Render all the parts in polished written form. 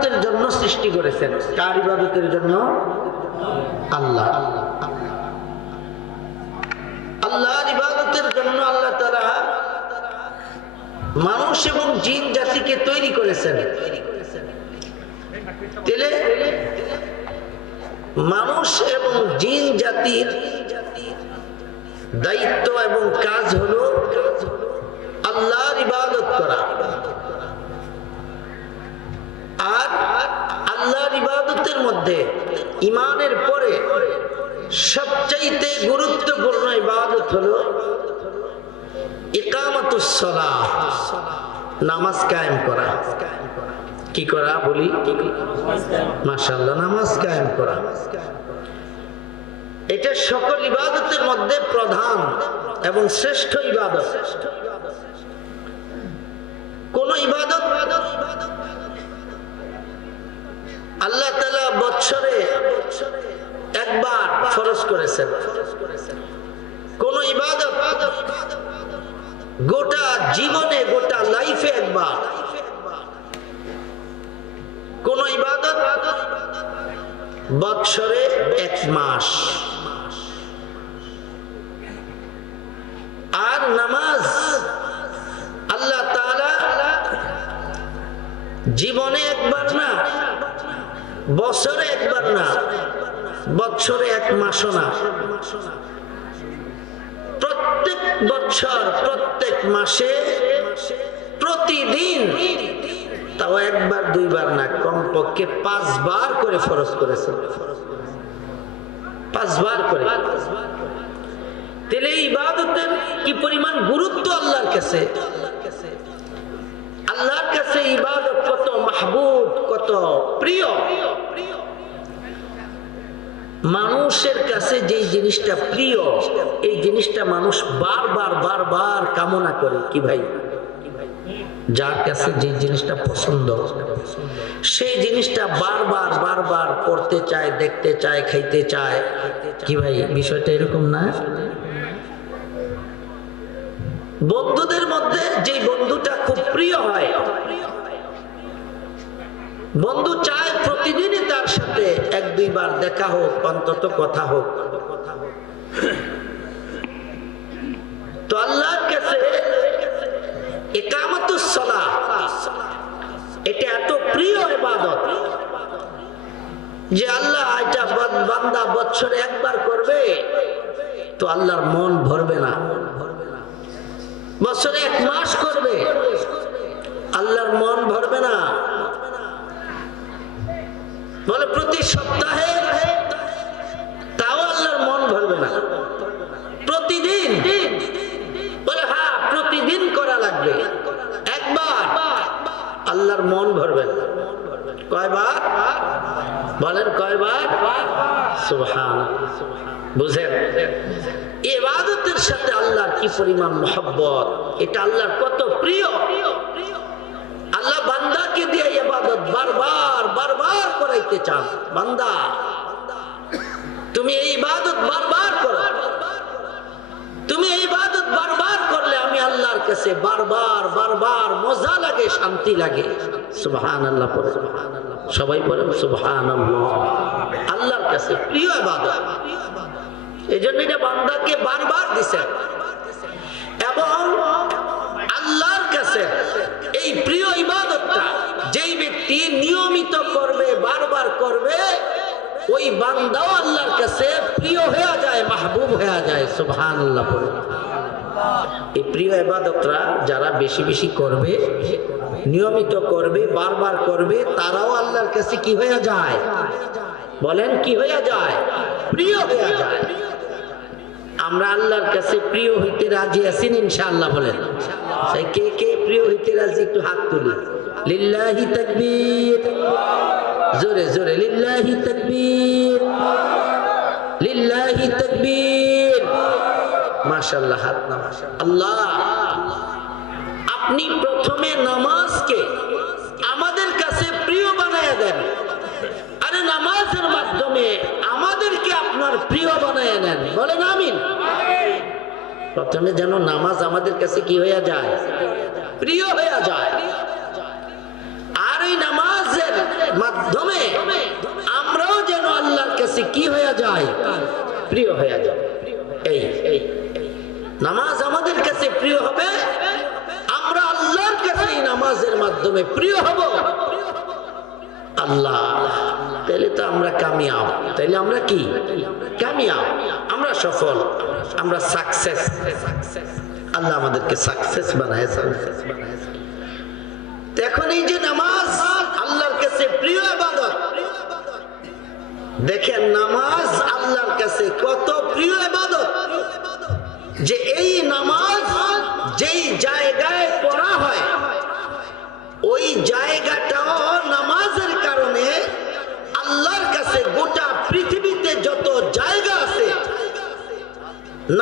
ইবাদতের জন্য সৃষ্টি করেছেন। কার ইবাদতের জন্য? আল্লাহ। আল্লাহর ইবাদতের জন্য আল্লাহ তাআলা মানুষ এবং জিন জাতিকে তৈরি করেছেন। তাহলে মানুষ এবং জিন জাতির দায়িত্ব এবং কাজ হলো আল্লাহর ইবাদত করা। আর আল্লাহর ইবাদতের মধ্যে ঈমানের পরে সবচাইতে গুরুত্বপূর্ণ ইবাদত হলো ইকামাতুস সালাহ, নামাজ কায়েম করা। কি করা বলি? মাশাআল্লাহ, নামাজ কায়েম করা। এটা সকল ইবাদতের মধ্যে প্রধান এবং শ্রেষ্ঠ ইবাদত। কোন ইবাদত আল্লাহ তাআলা বছরে একবার ফরজ করেছেন, কোন ইবাদত গোটা জীবনে, গোটা লাইফে একবার, কোন ইবাদত বছরে এক মাস। আর নামাজ আল্লাহ তাআলা জীবনে একবার না, বছরে একবার না, বছরে এক মাসও না, প্রত্যেক বছর প্রত্যেক মাসে প্রতিদিন, তাও একবার দুইবার না, কমপক্ষে 5 বার করে ফরজ করেছে। 5 বার করে। তাহলে ইবাদতের কি পরিমাণ গুরুত্ব আল্লাহর কাছে। আল্লাহর কাছে ইবাদত কত মাহবুব, কত প্রিয়। মানুষের কাছে যে জিনিসটা প্রিয়, এই জিনিসটা মানুষ বারবার বারবার কামনা করে। কি ভাই? যার কাছে যে জিনিসটা পছন্দ, সেই জিনিসটা বারবার বারবার করতে চায়, দেখতে চায়, খাইতে চায়। কি ভাই, বিষয়টা এরকম না? বন্ধুদের মধ্যে যে বন্ধুটা খুব প্রিয় হয়, বন্ধু চায় প্রতিদিনই তার সাথে 1-2 বার দেখা হোক, অন্তত কথা হোক। তো আল্লাহর কাছে ইকামাতুস সালাহ এটা এত প্রিয় ইবাদত যে আল্লাহ এটা বান্দা বছরে একবার করবে তো আল্লাহর মন ভরবে না। বছরে 1 মাস করবে, আল্লাহর মন ভরবে না। বলে প্রতি সপ্তাহে, তাও আল্লাহর মন ভরবে না। প্রতিদিন বলে হ্যাঁ প্রতিদিন করা লাগবে, একবার, আল্লাহর মন ভরবে না। কয়বার বলেন? কয়বার? সুবহানাল্লাহ। বুঝেন ইবাদতের সাথে আল্লাহর কি পরিমাণ মহব্বত, এটা আল্লাহর কত প্রিয়। আল্লাহ বান্দাকে দিয়ে ইবাদত বারবার বারবার করাইতে চান। বান্দা তুমি এই ইবাদত বারবার করো, তুমি এই ইবাদত বারবার করলে আমি আল্লাহর কাছে বারবার বারবার মজা লাগে, শান্তি লাগে। সুবহানাল্লাহ পড়ে, সবাই বলেন সুবহানাল্লাহ। আল্লাহর কাছে প্রিয় ইবাদত, এজন্য এটা বান্দাকে বারবার দিছেন। এবং আল্লাহর কাছে এই প্রিয় ইবাদতটা যেই ব্যক্তি নিয়মিত করবে, বারবার করবে, ওই বান্দাও আল্লাহর কাছে প্রিয় হয়ে যায়, মাহবুব হয়ে যায়। সুবহানাল্লাহ পড়ে। এই প্রিয় ইবাদতরা যারা বেশি বেশি করবে, নিয়মিত করবে, বারবার করবে, তারাও আল্লাহর কাছে কি হয়ে যায়? বলেন কি হয়ে যায়? প্রিয় হয়ে যায়। আমরা আল্লাহর কাছে প্রিয় হইতে রাজি আছি ইনশাআল্লাহ? বলেন কে কে প্রিয় হইতে রাজি? একটু হাত তুলি। লিল্লাহি তাকবীর, জোরে জোরে লিল্লাহি তাকবীর, লিল্লাহি তাকবীর। মাশাআল্লাহ, হাত নামা। আল্লাহ আপনি প্রথমে নামাজকে আমাদের কাছে প্রিয় বানায়া দেন। আরে নামাজের মাধ্যমে আমাদেরকে আপনার প্রিয় বানায়া নেন। বলেন আমিন। প্রথমে যেন নামাজ আমাদের কাছে কি হয়ে যায়? প্রিয় হয়ে যায়। আর এই নামাজের প্রিয় হয়ে যাবে। এই নামাজ আমাদের কাছে প্রিয় হবে, আমরা আল্লাহর কাছে এই নামাজের মাধ্যমে প্রিয় হব। আল্লাহ, তাহলে তো আমরা কামিয়াব, তাহলে আমরা কি কামিয়াব, আমরা সফল, আমরা সাকসেস। আল্লাহ আমাদেরকে সাকসেস বানায়। এখন এই যে নামাজ আল্লাহর কাছে প্রিয় ইবাদত, দেখেন নামাজ আল্লাহর কাছে কত প্রিয় ইবাদত যে এই নামাজ যেই জায়গায় পড়া হয় ওই জায়গাটাও নামাজের কারণে আল্লাহর কাছে গোটা পৃথিবীতে যত জায়গা আছে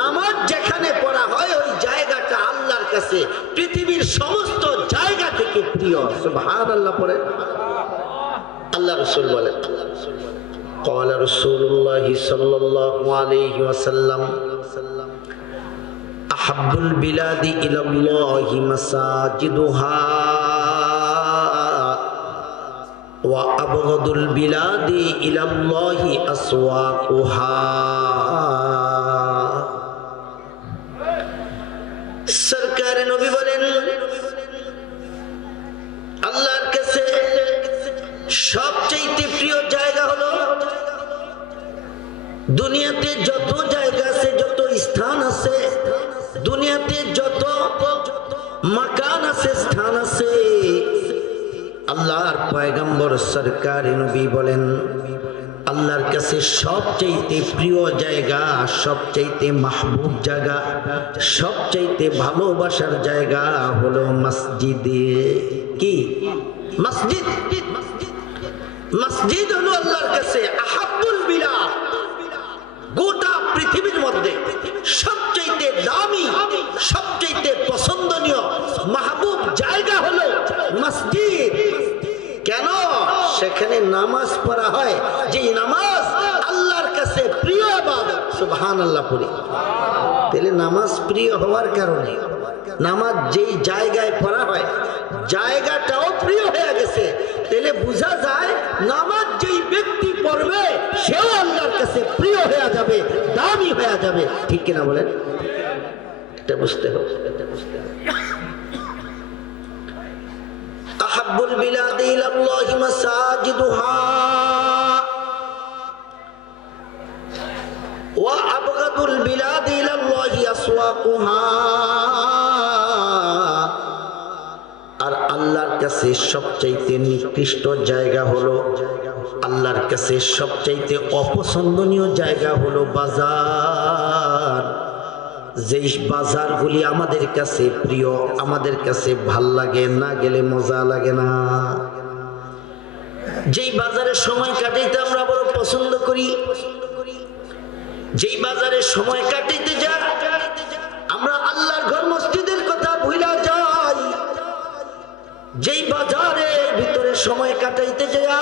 নামাজ যেখানে পড়া হয় ওই জায়গাটা আল্লাহর কাছে পৃথিবীর সমস্ত জায়গা থেকে প্রিয়। সুবহানাল্লাহ পড়ে আল্লাহ রাসূল বলেন, قال رسول الله صلى الله عليه وسلم أحب البلاد إلى الله مساجدها وأبغض البلاد إلى الله أسواقها। সরকার নবী বলেন আল্লাহর কাছে সবচেয়ে প্রিয় জায়গা হলো দুনিয়াতে যত জায়গা আছে, যত স্থান আছে, দুনিয়াতে যত মাকান আছে, স্থান আছে, আল্লাহর পয়গম্বর সরকার নবী বলেন আল্লাহর কাছে সবচাইতে প্রিয় জায়গা, সবচাইতে মাহবুব জায়গা, সবচাইতে ভালোবাসার জায়গা হলো মসজিদে। কি মসজিদ? মসজিদ হলো আল্লাহর কাছে আহাব্বুল বিলাদ, গোটা পৃথিবীর মধ্যে সবচাইতে দামি, সবচাইতে পছন্দনীয় মাহবুব জায়গা হলো মসজিদ। কেন? সেখানে নামাজ পড়া হয়, যে নামাজ আল্লাহর কাছে প্রিয় ইবাদত। সুবহানাল্লাহ পড়ি। তাহলে নামাজ প্রিয় হওয়ার কারণে নামাজ যেই জায়গায় পড়া হয় জায়গাটাও প্রিয় হয়ে গেছে। তাহলে বোঝা যায় নামাজ যেই ব্যক্তি পড়বে সেও আল্লাহর কাছে প্রিয় হয়ে যাবে, দামি হয়ে যাবে। ঠিক কিনা বলেন? এটা বুঝতে হবে। আহাব্বুল বিলাদি ইলাল্লাহি মাসাজিদুহা ওয়া আবগাদুল বিলাদি ইলাল্লাহি আসওয়াকুহা। আর আল্লাহর কাছে সবচাইতে নিকৃষ্ট জায়গা হলো, আল্লাহর কাছে সবচাইতে অপছন্দনীয় জায়গা হলো বাজার। যেই বাজারগুলি আমাদের কাছে প্রিয়, আমাদের কাছে ভাল লাগে, না গেলে মজা লাগে না। যেই বাজারে সময় কাটাইতে আমরা বড় পছন্দ করি, যেই বাজারে সময় কাটাইতে যা আমরা আল্লাহর ঘর মসজিদের কথা ভুলা যাই, যেই বাজারের ভিতরে সময় কাটাইতে যা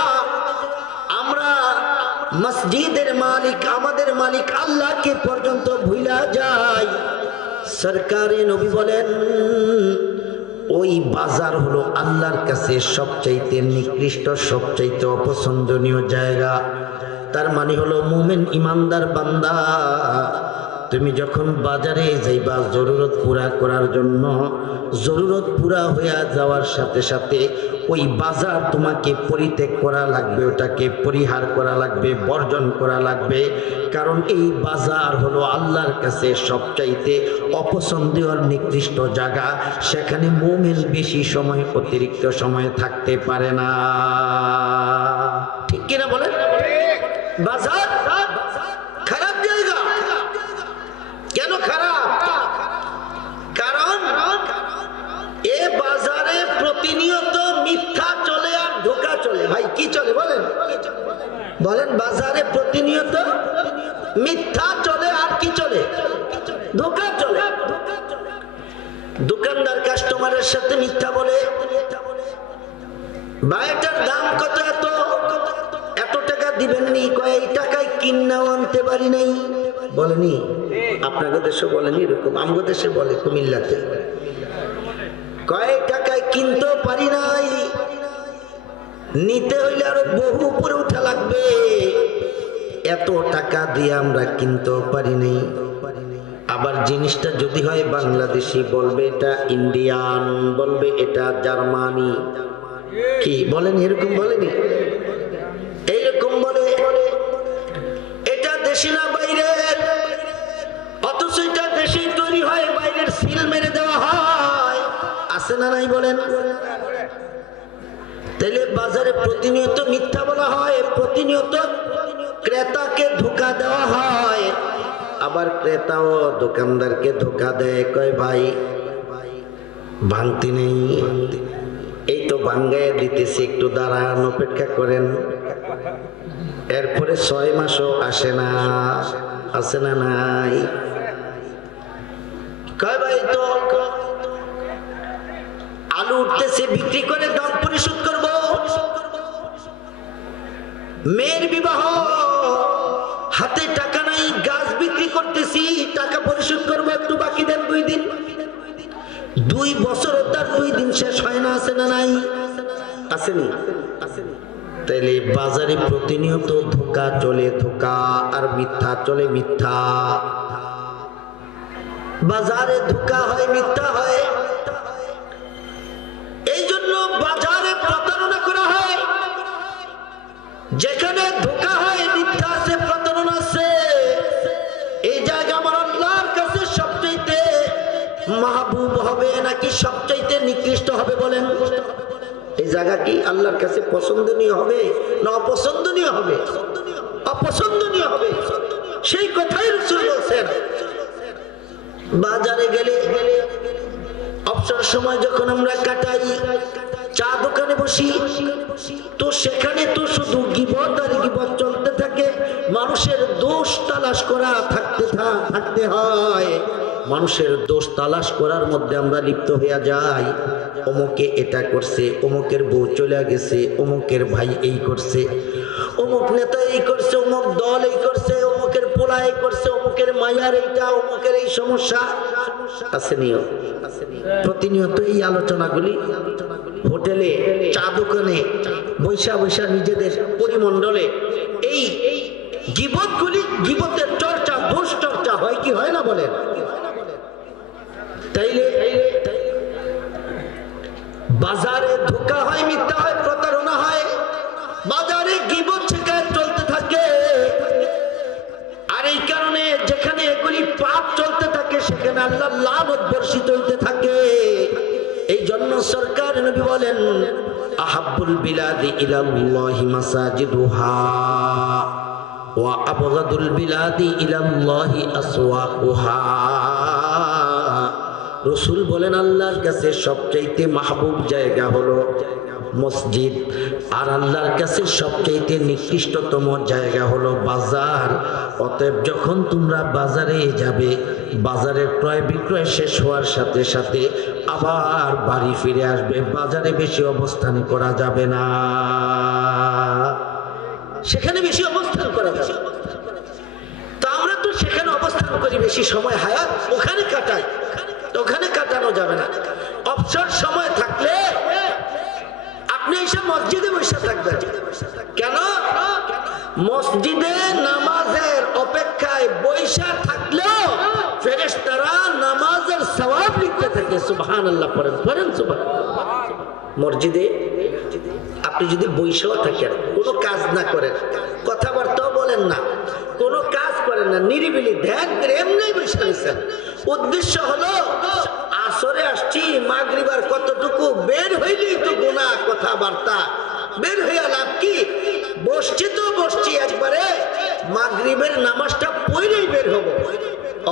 আমরা মসজিদের মালিক, আমাদের মালিক আল্লাহকে পর্যন্ত ভুলা যায়। সরকারে নবী বলেন ওই বাজার হলো আল্লাহর কাছে সবচাইতে নিকৃষ্ট, সবচাইতে অপছন্দনীয় জায়গা। তার মানে হলো মুমিন ইমানদার বান্দা, তুমি যখন বাজারে যাইবা জরুরত পুরা করার জন্য, জরুরত পুরা হয়ে যাওয়ার সাথে সাথে ওই বাজার তোমাকে পরিত্যাগ করা লাগবে, ওটাকে পরিহার করা লাগবে, বর্জন করা লাগবে। কারণ এই বাজার হলো আল্লাহর কাছে সবচাইতে অপছন্দীয় নিকৃষ্ট জায়গা। সেখানে মুমিন বেশি সময়, অতিরিক্ত সময় থাকতে পারে না। ঠিক কিনা বলেন? বাজার খারাপ জায়গা। কেন খারাপ? কারণ এ বাজারে প্রতিনিয়ত মিথ্যা চলে আর ধোঁকা চলে। ভাই কি চলে বলেন? বলেন বাজারে প্রতিনিয়ত মিথ্যা চলে আর কি চলে? ধোঁকা চলে। দোকানদার কাস্টমারের সাথে মিথ্যা বলে, ভাইটার দাম কত, এত টাকা দিবেননি, কয় টাকায় কিন্নাও আনতে পারি নাই। বলেনি? আপনাদের দেশে বলেনি এরকম? আমগো দেশে বলে, কুমিল্লাতে কয় টাকায় কিনতেও পারি নাই, নিতে হইলে আরো বহু উপরে উঠা লাগবে। এত টাকা দিয়ে আমরা কিনতেও পারি নাই। আবার জিনিসটা যদি হয় বাংলাদেশি, বলবে এটা ইন্ডিয়ান, বলবে এটা জার্মানি। কি বলেন? এরকম বলেনি? এইরকম বলে এটা দেশি না বাইরের, অথচ এটা দেশি তৈরি হয়, বাইরের সিল মেরে দেওয়া হয়। আছে না নাই বলেন? তাহলে বাজারে প্রতিনিয়ত মিথ্যা বলা হয়, প্রতিনিয়ত ক্রেতাকে ধোঁকা দেওয়া হয়। আবার ক্রেতাও দোকানদারকে ধোঁকা দেয়, কয় ভাই ভাঙতি নেই, এই তো ভাঙ্গায় দিতেছি, একটু দাঁড়ান, অপেক্ষা করেন। এরপরে 6 মাসও আসে না। আসে না নাই? কয় ভাই তো আলু উঠতেছে, বিক্রি করে দাম পরিশোধ করব। মেয়ের বিবাহ, হাতে টাকা নাই, গাছ বিক্রি করতেছি, টাকা পরিশোধ করবো, একটু বাকি দেন 2 দিন। 2 বছর তার 2 দিন শেষ হয় না। আছে না নাই? আসেনি? তাইলে বাজারে প্রতিনিয়ত ধোঁকা চলে, ধোঁকা আর মিথ্যা চলে, মিথ্যা। বাজারে ধোঁকা হয়, মিথ্যা হয়। এই জন্য বাজারে প্রতারণা করা হয়। যেখানে ধোঁকা হয়, মিথ্যা আছে, প্রতারণা আছে, এই জায়গা আমার আল্লাহর কাছে সবচাইতে মাহবুব হবে নাকি সবচাইতে নিকৃষ্ট হবে বলেন? এই জায়গা কি আল্লাহর কাছে পছন্দনীয় হবে না অপছন্দনীয় হবে? অপছন্দনীয় হবে। সেই কথাই রাসূল বলেছেন। বাজারে গেলে অবসর সময় যখন আমরা কাটাই, চা দোকানে বসি, তো সেখানে তো শুধু গীবত আর গীবত চলতে থাকে। মানুষের দোষ তালাশ করা থাকতে হয়। মানুষের দোষ তালাশ করার মধ্যে আমরা লিপ্ত হয়ে যাই। অমুকে এটা করছে, অমুকের বউ চলে গেছে, অমুকের ভাই এই করছে, অমুক নেতা এই করছে, অমুক দল এই করছে, অমুকের পোলা এই করছে, অমুকের মায়ার এইটা, অমুকের এই সমস্যা। আসেনিও? প্রতিনিয়ত এই আলোচনাগুলি হোটেলে, চা দোকানে বৈশা বৈশা নিজেদের পরিমণ্ডলে এই গীবতগুলি, গীবতের চর্চা, দোষ চর্চা হয় কি হয় না বলেন? তাইলে বাজারে ধোঁকা হয়, মিথ্যা হয়, প্রতারণা হয়। বাজারে গীবত শিকায়ত চলতে থাকে। আর এই কারণে যেখানে এগুলি পাপ চলতে থাকে, সেখানে আল্লাহর লানত বর্ষিত হইতে থাকে। এই জন্য সরকার নবী বলেন, আহাব্বুল বিলাদি ইলাল্লাহি মাসাজিদুহা ওয়া আবগাদুল বিলাদি ইলাল্লাহি আসওয়াকুহা। রাসূল বলেন, আল্লাহর কাছে সবচাইতে মাহবুব জায়গা হলো মসজিদ, আর আল্লাহর কাছে সবচাইতে নিকৃষ্টতম জায়গা হলো বাজার। অতএব যখন তোমরা বাজারে যাবে, বাজারের ক্রয় বিক্রয় শেষ হওয়ার সাথে সাথে আবার বাড়ি ফিরে আসবে। বাজারে বেশি অবস্থান করা যাবে না, সেখানে বেশি অবস্থান করা যাবে। তা আমরা তো সেখানে অবস্থান করি, বেশি সময় হায়াত ওখানে কাটাই, ওখানে কাটানো যাবে না। অবসর সময় থাকলে আপনি এসে মসজিদে বসে থাকবেন। কেন? মসজিদে নামাজের অপেক্ষায় বৈশা থাকলেও ফেরেশতারা নামাজের সওয়াব লিখতে থাকে। সুবহানাল্লাহ পড়েন, পড়েন সুবহানাল্লাহ। মসজিদে আপনি যদি বৈশাও থাকেন, কোনো কাজ না করেন, কথাবার্তাও বলেন না, কোনো কাজ করেন না, নিরিবিলি ধ্যান করে এমনি বসে আছেন, উদ্দেশ্য হলো আসরে আসছি, মাগরিবার কতটুকু বের হইলেই তো গুনাহ, কথাবার্তা বের হইয়া লাভ কি? বসছি তো বসছি, একবারে মাগরিবের নামাজটা পড়েই বের হবো।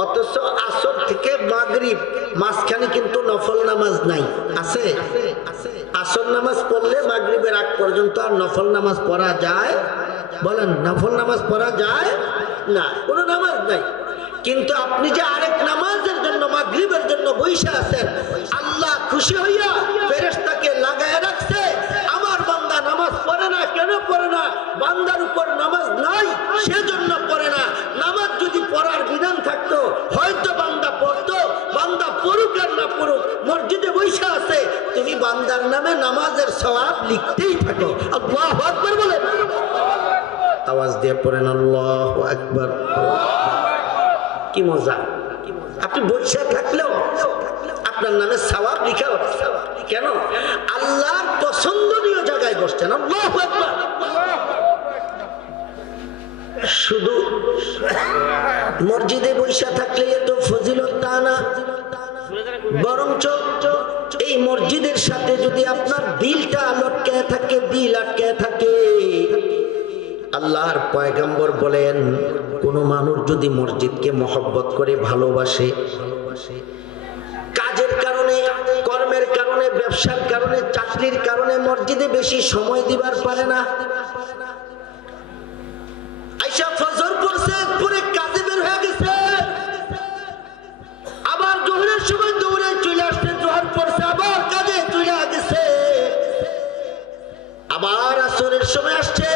অথচ আসর থেকে মাগরিব মাঝখানে কিন্তু নফল নামাজ নাই। আছে? আসর নামাজ পড়লে মাগরিবের আগ পর্যন্ত আর নফল নামাজ পড়া যায়? বলেন, নফল নামাজ পড়া যায় না, কোনো নামাজ নাই। কিন্তু আপনি যে আরেক নামাজের জন্য, মাগরিবের জন্য বৈশা আছেন, আল্লাহ খুশি হইয়া ফেরেশতাকে লাগায় রাখছে। আমার বান্দা নামাজ পড়ে না, কেন পড়ে না? বান্দার উপর নামাজ নাই, সেজন্য পড়ে না। নামাজ যদি পড়ার বিধান থাকতো, হয়তো বান্দা পড়তো। বান্দা পড়ুক আর না পড়ুক, মসজিদে বৈশা আছে, তুমি বান্দার নামে নামাজের সওয়াব লিখতেই থাকো। আল্লাহু আকবার বলেন। আওয়াজ দিয়ে পড়েন আল্লাহু আকবার। কি মজা! আপনি বসে থাকলেও আপনার নামে সওয়াব লিখা হবে। কেন? আল্লাহর পছন্দনীয় জায়গায় বসছেন। আল্লাহু আকবার। শুধু মসজিদে বসে থাকলে এত ফজিলত তা না, বরঞ্চ এই মসজিদের সাথে যদি আপনার দিলটা লটকে থাকে, দিল আটকে থাকে, আল্লাহর পয়গম্বর বলেন কোন মানুষ যদি মসজিদকে মহব্বত করে ভালোবাসে, কাজের কারণে, কর্মের কারণে, ব্যবসার কারণে, চাকরির কারণে মসজিদে বেশি সময় দিবার পারে না, আইসা ফজর পড়ছে, পরে কাজে বের হয়ে গেছে, আবার জোহরের সময় দৌড়ে চলে আসছে, জোহর পড়ছে, আবার কাজে চলে গেছে, আবার আসরের সময় আসছে,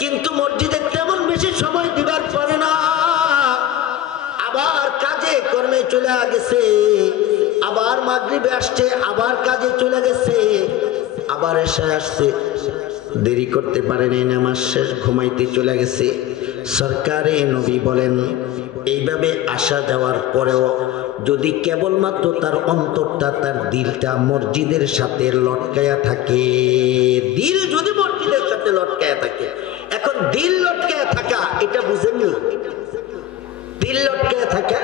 কিন্তু মসজিদে তেমন বেশি সময় দিবার পারে না, আবার কাজে কর্মে চলে গেছে, আবার মাগরিবে আসছে, আবার কাজে চলে গেছে, আবার এসে আসছে, দেরি করতে পারেনি, নামাজ শেষ, ঘুমাইতে চলে গেছে। সরকারে নবী বলেন এইভাবে আসা যাওয়ার পরেও যদি কেবলমাত্র তার অন্তরটা, তার দিলটা মসজিদের সাথে লটকায়া থাকে, দিল যদি মসজিদের সাথে লটকায়া থাকে, এখন দিল লটকায়া থাকা এটা বুঝেননি? দিল লটকায়া থাকা,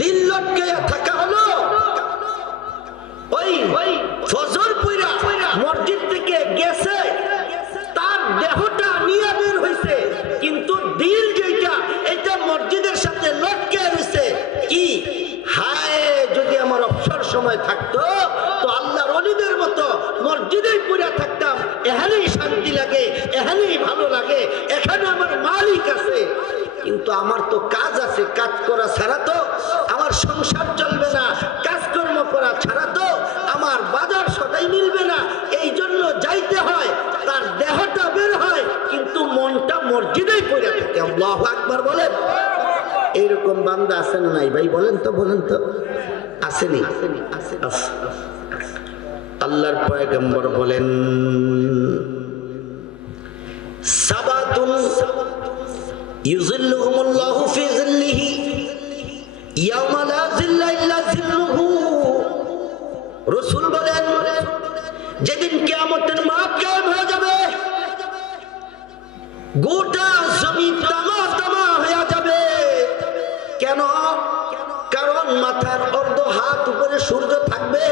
দিল লটকায়া থাকা হলো ওই ফজর পড়া মসজিদ থেকে গেছে, তার দেহটা নিয়ে বের হইছে, কিন্তু দিল যেটা এটা মসজিদের সাথে লটকে রয়েছে। কি হায়, যদি আমার অবসর সময় থাকতো তো আল্লাহর ওলিদের মতো মসজিদেই পড়ে থাকতাম, এখানেই শান্তি লাগে, এখানেই ভালো লাগে, এখানে আমার মালিক আছে, কিন্তু আমার তো কাজ আছে, কাজ করা ছাড়া তো আমার সংসার চলবে না, কাজকর্ম করা ছাড়া তো আমার বাজার সদাই মিলবে না, এই জন্য যাইতে হয়, তার দেহটা বের হয় কিন্তু মনটা মসজিদেই পড়ে থাকে। আল্লাহু আকবার বলেন। এইরকম বান্দা আছে না নাই ভাই? বলেন তো, বলেন তো, আসেনি? আল্লাহর পয়গম্বর বলেন সাবাতুন ইউযিল্লুহুমুল্লাহু ফি যিল্লিহি ইয়াওমা লা যিল্লা ইল্লা যিল্লুহু। রাসূল বলেন যেদিন কিয়ামতের মাঠ কায়েম হয়ে যাবে, গোটা জমিন তামা হয়ে যাবে। কেন? কারণ মাথার অর্ধ হাত উপরে সূর্য থাকবে,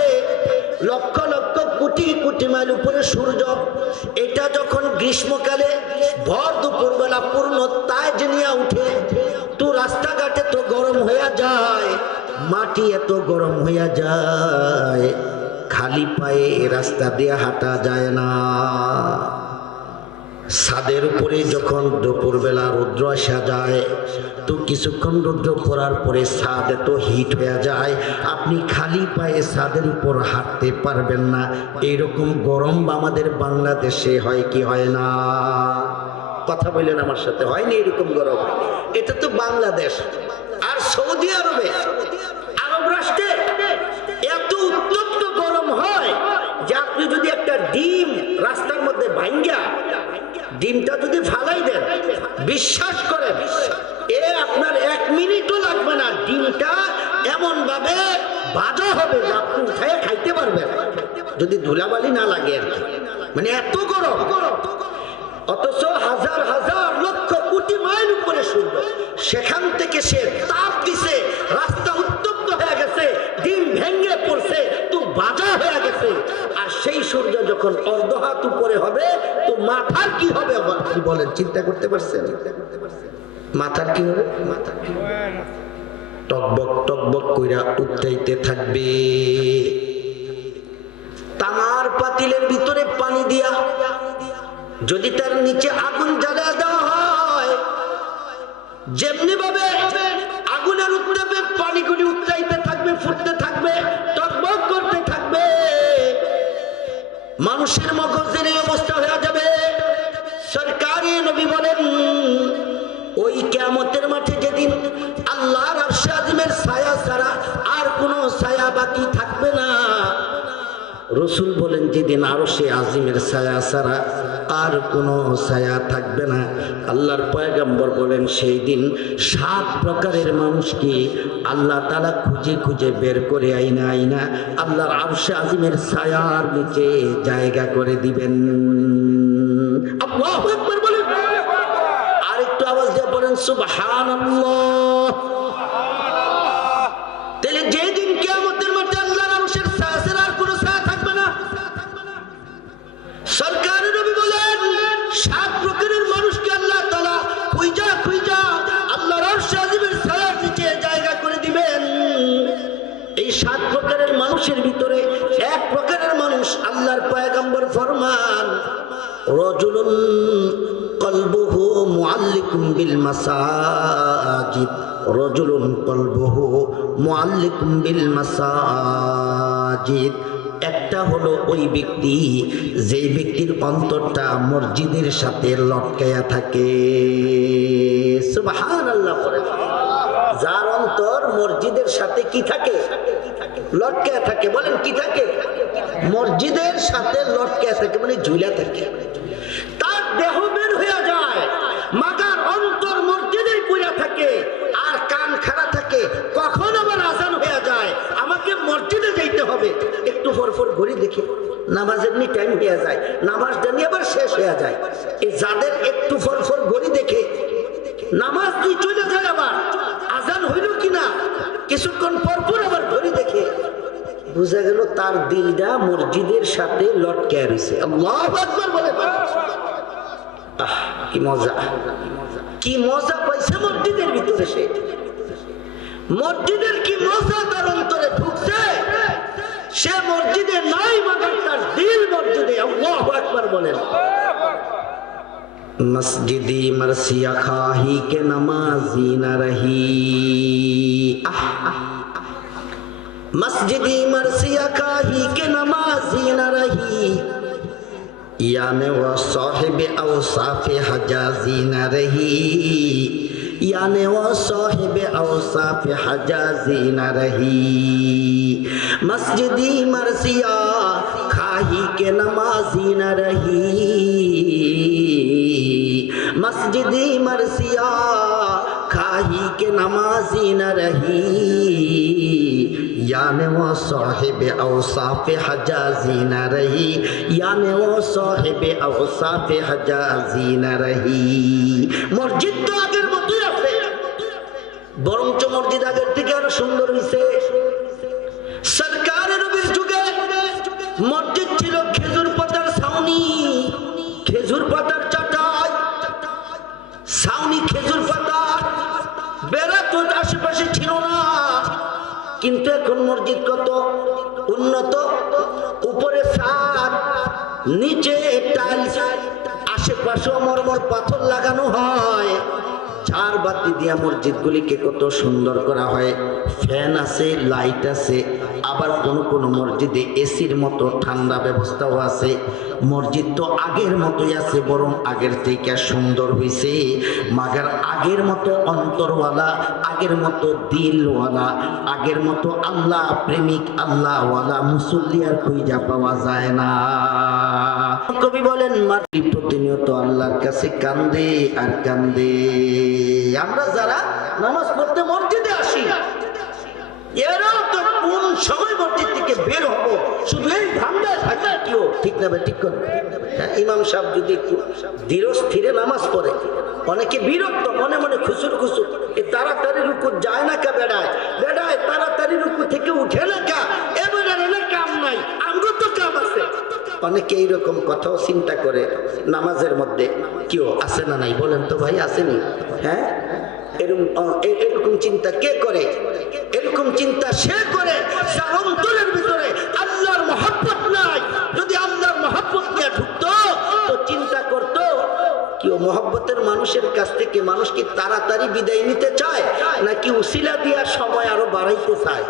লক্ষ লক্ষ কোটি কোটি মাইল উপরে সূর্য। এটা যখন গ্রীষ্মকালে ভর দুপুর বেলা পূর্ণ তাজ নিয়ে উঠে, তো রাস্তাঘাটে তো গরম হয়ে যায়, মাটি এত গরম হয়ে যায়, খালি পায়ে রাস্তা দিয়ে হাঁটা যায় না। ছাদের উপরে যখন দুপুরবেলা রৌদ্র আসা যায়, তো কিছুক্ষণ রৌদ্র পড়ার পরে ছাদ এত হিট হয়ে যায়, আপনি খালি পায়ে ছাদের উপর হাঁটতে পারবেন না। এইরকম গরম আমাদের বাংলাদেশে হয় কি হয় না? কথা বললেন আমার সাথে, হয়নি এরকম গরম? এটা তো বাংলাদেশ। আর সৌদি আরবে, আরব রাষ্ট্রে এত উত্তপ্ত গরম হয় যে আপনি যদি একটা ডিম রাস্তার মধ্যে ভাঙ্গা ডিমটা যদি ফালাই দেন, বিশ্বাস করেন আপনার 1 মিনিটও লাগবে না, ডিমটা এমন ভাবে ভাজা হবে যে আপনি উঠায় খাইতে পারবেন, যদি ধুলাবালি না লাগে আর কি। মানে এত গরম, অথচ হাজার হাজার লক্ষ কোটি মাইল উপরে সূর্য, সেখান থেকে সে তাপ দিছে, রাস্তা উত্তপ্ত হয়ে গেছে, ডিম ভেঙে পড়ছে, তো ভাজা হয়ে গেছে। আর সেই সূর্য যখন অর্ধ হাত উপরে হবে, তো মাথার কি হবে বলেন? চিন্তা করতে পারছেন? মাথার কি হবে? টকবক টকবক কইরা উত্তাইতে থাকবে। তামার পাতিলের ভিতরে পানি দিয়া যদি তার নিচে আগুন জ্বালা দেওয়া হয়, যেমনি ভাবে আগুনের উত্তাপে পানিগুলি উত্তাইতে থাকবে, ফুটতে থাকবে, টকবক করতে থাকবে, মানুষের মগজের এই অবস্থা হয়ে যাবে। সরকারি নবী বলেন ওই কিয়ামতের মাঠে যেদিন আল্লাহর আরশে আজিমের ছায়া ছাড়া আর কোনো ছায়া বাকি থাকবে না। রাসূল বলেন যেদিন আরশে আজিমের ছায়া ছাড়া আর কোনো ছায়া থাকবে না। আল্লাহর পয়গম্বর বলেন সেই দিন 7 প্রকারের মানুষকে আল্লাহ তাআলা খুঁজে খুঁজে বের করে আইনা আল্লাহর আরশে আজিমের ছায়ার নিচে জায়গা করে দিবেন। আল্লাহু আকবার বলেন, আর একটু আওয়াজ দিয়ে বলেন সুবহানাল্লাহ। তাহলে যেদিন কিয়ামতের মাঠে আল্লাহর আরশের ছায়া ছাড়া আর কোনো ছায়া থাকবে না। সরকার নবী বলেন 7 প্রকারের মানুষকে আল্লাহ তাআলা খুঁজা খুঁজা আল্লাহর আরশে আজিমের ছায়ার নিচে জায়গা করে দিবেন। এই 7 প্রকারের মানুষের ভিতরে 1 প্রকারের মানুষ আল্লাহর পয়গম্বর ফরমান রাজুলুন কলবুহু মুআল্লিকুম বিল মাসাজিদ, রাজুলুন কলবুহু মুআল্লিকুম বিল মাসাজিদ। একটা হলো ওই ব্যক্তি যে ব্যক্তির অন্তরটা মসজিদের সাথে লটকায়া থাকে। সুবহানাল্লাহ। যার অন্তর মসজিদের সাথে কি থাকে? লটকায়া থাকে। বলেন কি থাকে? মসজিদের সাথে লটকায়া থাকে, মানে ঝুলা থাকে। তার দেহ বের হয়ে যায়, মাগার অন্তর মসজিদেই পড়ে থাকে আর কান খাড়া থাকে। কখন আবার আজান হয়ে যায়, আমাকে মসজিদে যাইতে হবে, একটু পর পর ঘড়ি দেখে নামাজের নি টাইম হয়ে যায়, নামাজ জানি আবার শেষ হয়ে যায়। এই যাদের একটু পর পর ঘড়ি দেখে নামাজ তুই চলে যায়, আবার আজান হইল কিনা কিছুক্ষণ পর পর আবার ঘড়ি দেখে, বুঝা গেল তার দিলটা মসজিদের সাথে লটকে রয়েছে। আল্লাহু আকবার বলে। কি মজা, কি মজা পাইছে মসজিদের ভিতরে। সে মসজিদের কি মজা তার অন্তরে ঢুকছে। সে মসজিদে নাই, মगर তার দিল মসজিদে। আল্লাহু আকবার বলেন। মসজিদি মরসিয়া খাহি কে নমাজি না রহি, মসজিদি মরসিয়া খাহি কে নমাজি না রহি, याने वो साहिब औसाफ हजाजी न रही, याने वो साहिब औसाफ हजाजी न रही। मस्जिदी मरसिया खाही के नमाजी न रही, मस्जिदी मरसिया खाही के नमाजी न रही, याने वो साहिब औसाफ हजाजी न रही, याने वो साहिब औसाफ हजाजी न रही। মসজিদ তো আগের মতোই আছে, বরঞ্চ মসজিদ আগের থেকে আরো সুন্দর হয়েছে। সরকারের নবীর যুগে মসজিদ ছিল খেজুর পাতার ছাউনি, খেজুর পাতার চাটাই, ছাউনি খেজুর পাতা, বেড়া তো আশেপাশে ছিল না। কিন্তু এখন মসজিদ কত উন্নত, উপরে ছাদ, নিচে টাইলস, আশেপাশে মরমর পাথর লাগানো হয়, ঝাড়বাতি দিয়া মসজিদগুলিকে কত সুন্দর করা হয়। ফ্যান আছে, লাইট আছে, আবার কোন কোন মসজিদে এসির মতো ঠান্ডা ব্যবস্থাও আছে। মসজিদ তো আগের মতোই আছে, বরং আগের থেকে সুন্দর হয়েছে। মাগার আগের মতো অন্তরওয়ালা, আগের মতো দিলওয়ালা, আগের মতো আল্লাহ প্রেমিক, আল্লাহওয়ালা মুসল্লি আর খুঁজা পাওয়া যায় না। কবি বলেন মাটি প্রতিনিয়ত আল্লাহর কাছে কান্দে আর কান্দে। আমরা যারা নামাজ পড়তে মসজিদে আসি, এরাও তো কোন সময় মসজিদ থেকে বের হবো, শুধু এই ধান্দায় থাকে কেউ। ঠিক না? ঠিক করে। হ্যাঁ, ইমাম সাহেব যদি একটু ধীর স্থিরে নামাজ পড়ে, অনেকে বিরক্ত, মনে মনে খুশুর খুশুর, এ তাড়াতাড়ি রুকু যায় না কা, বেড়ায় বেড়ায় তাড়াতাড়ি রুকু থেকে উঠে না কা, এবার কাম নাই, আমগো তো কাম আছে। অনেকে এইরকম কথাও চিন্তা করে নামাজের মধ্যে। কেউ আছে না নাই বলেন তো ভাই, আসেনি? হ্যাঁ, এরকম চিন্তা কে করে? এরকম চিন্তা সে করে যার অন্তরের ভিতরে আল্লাহর মহব্বত নাই। যদি আল্লাহর মহব্বত নিয়ে ঢুকতো তো চিন্তা করতো কেউ মহব্বতের মানুষের কাছ থেকে মানুষ কি তাড়াতাড়ি বিদায় নিতে চায়, নাকি উসিলা দেওয়ার সময় আরো বাড়াইতে চায়?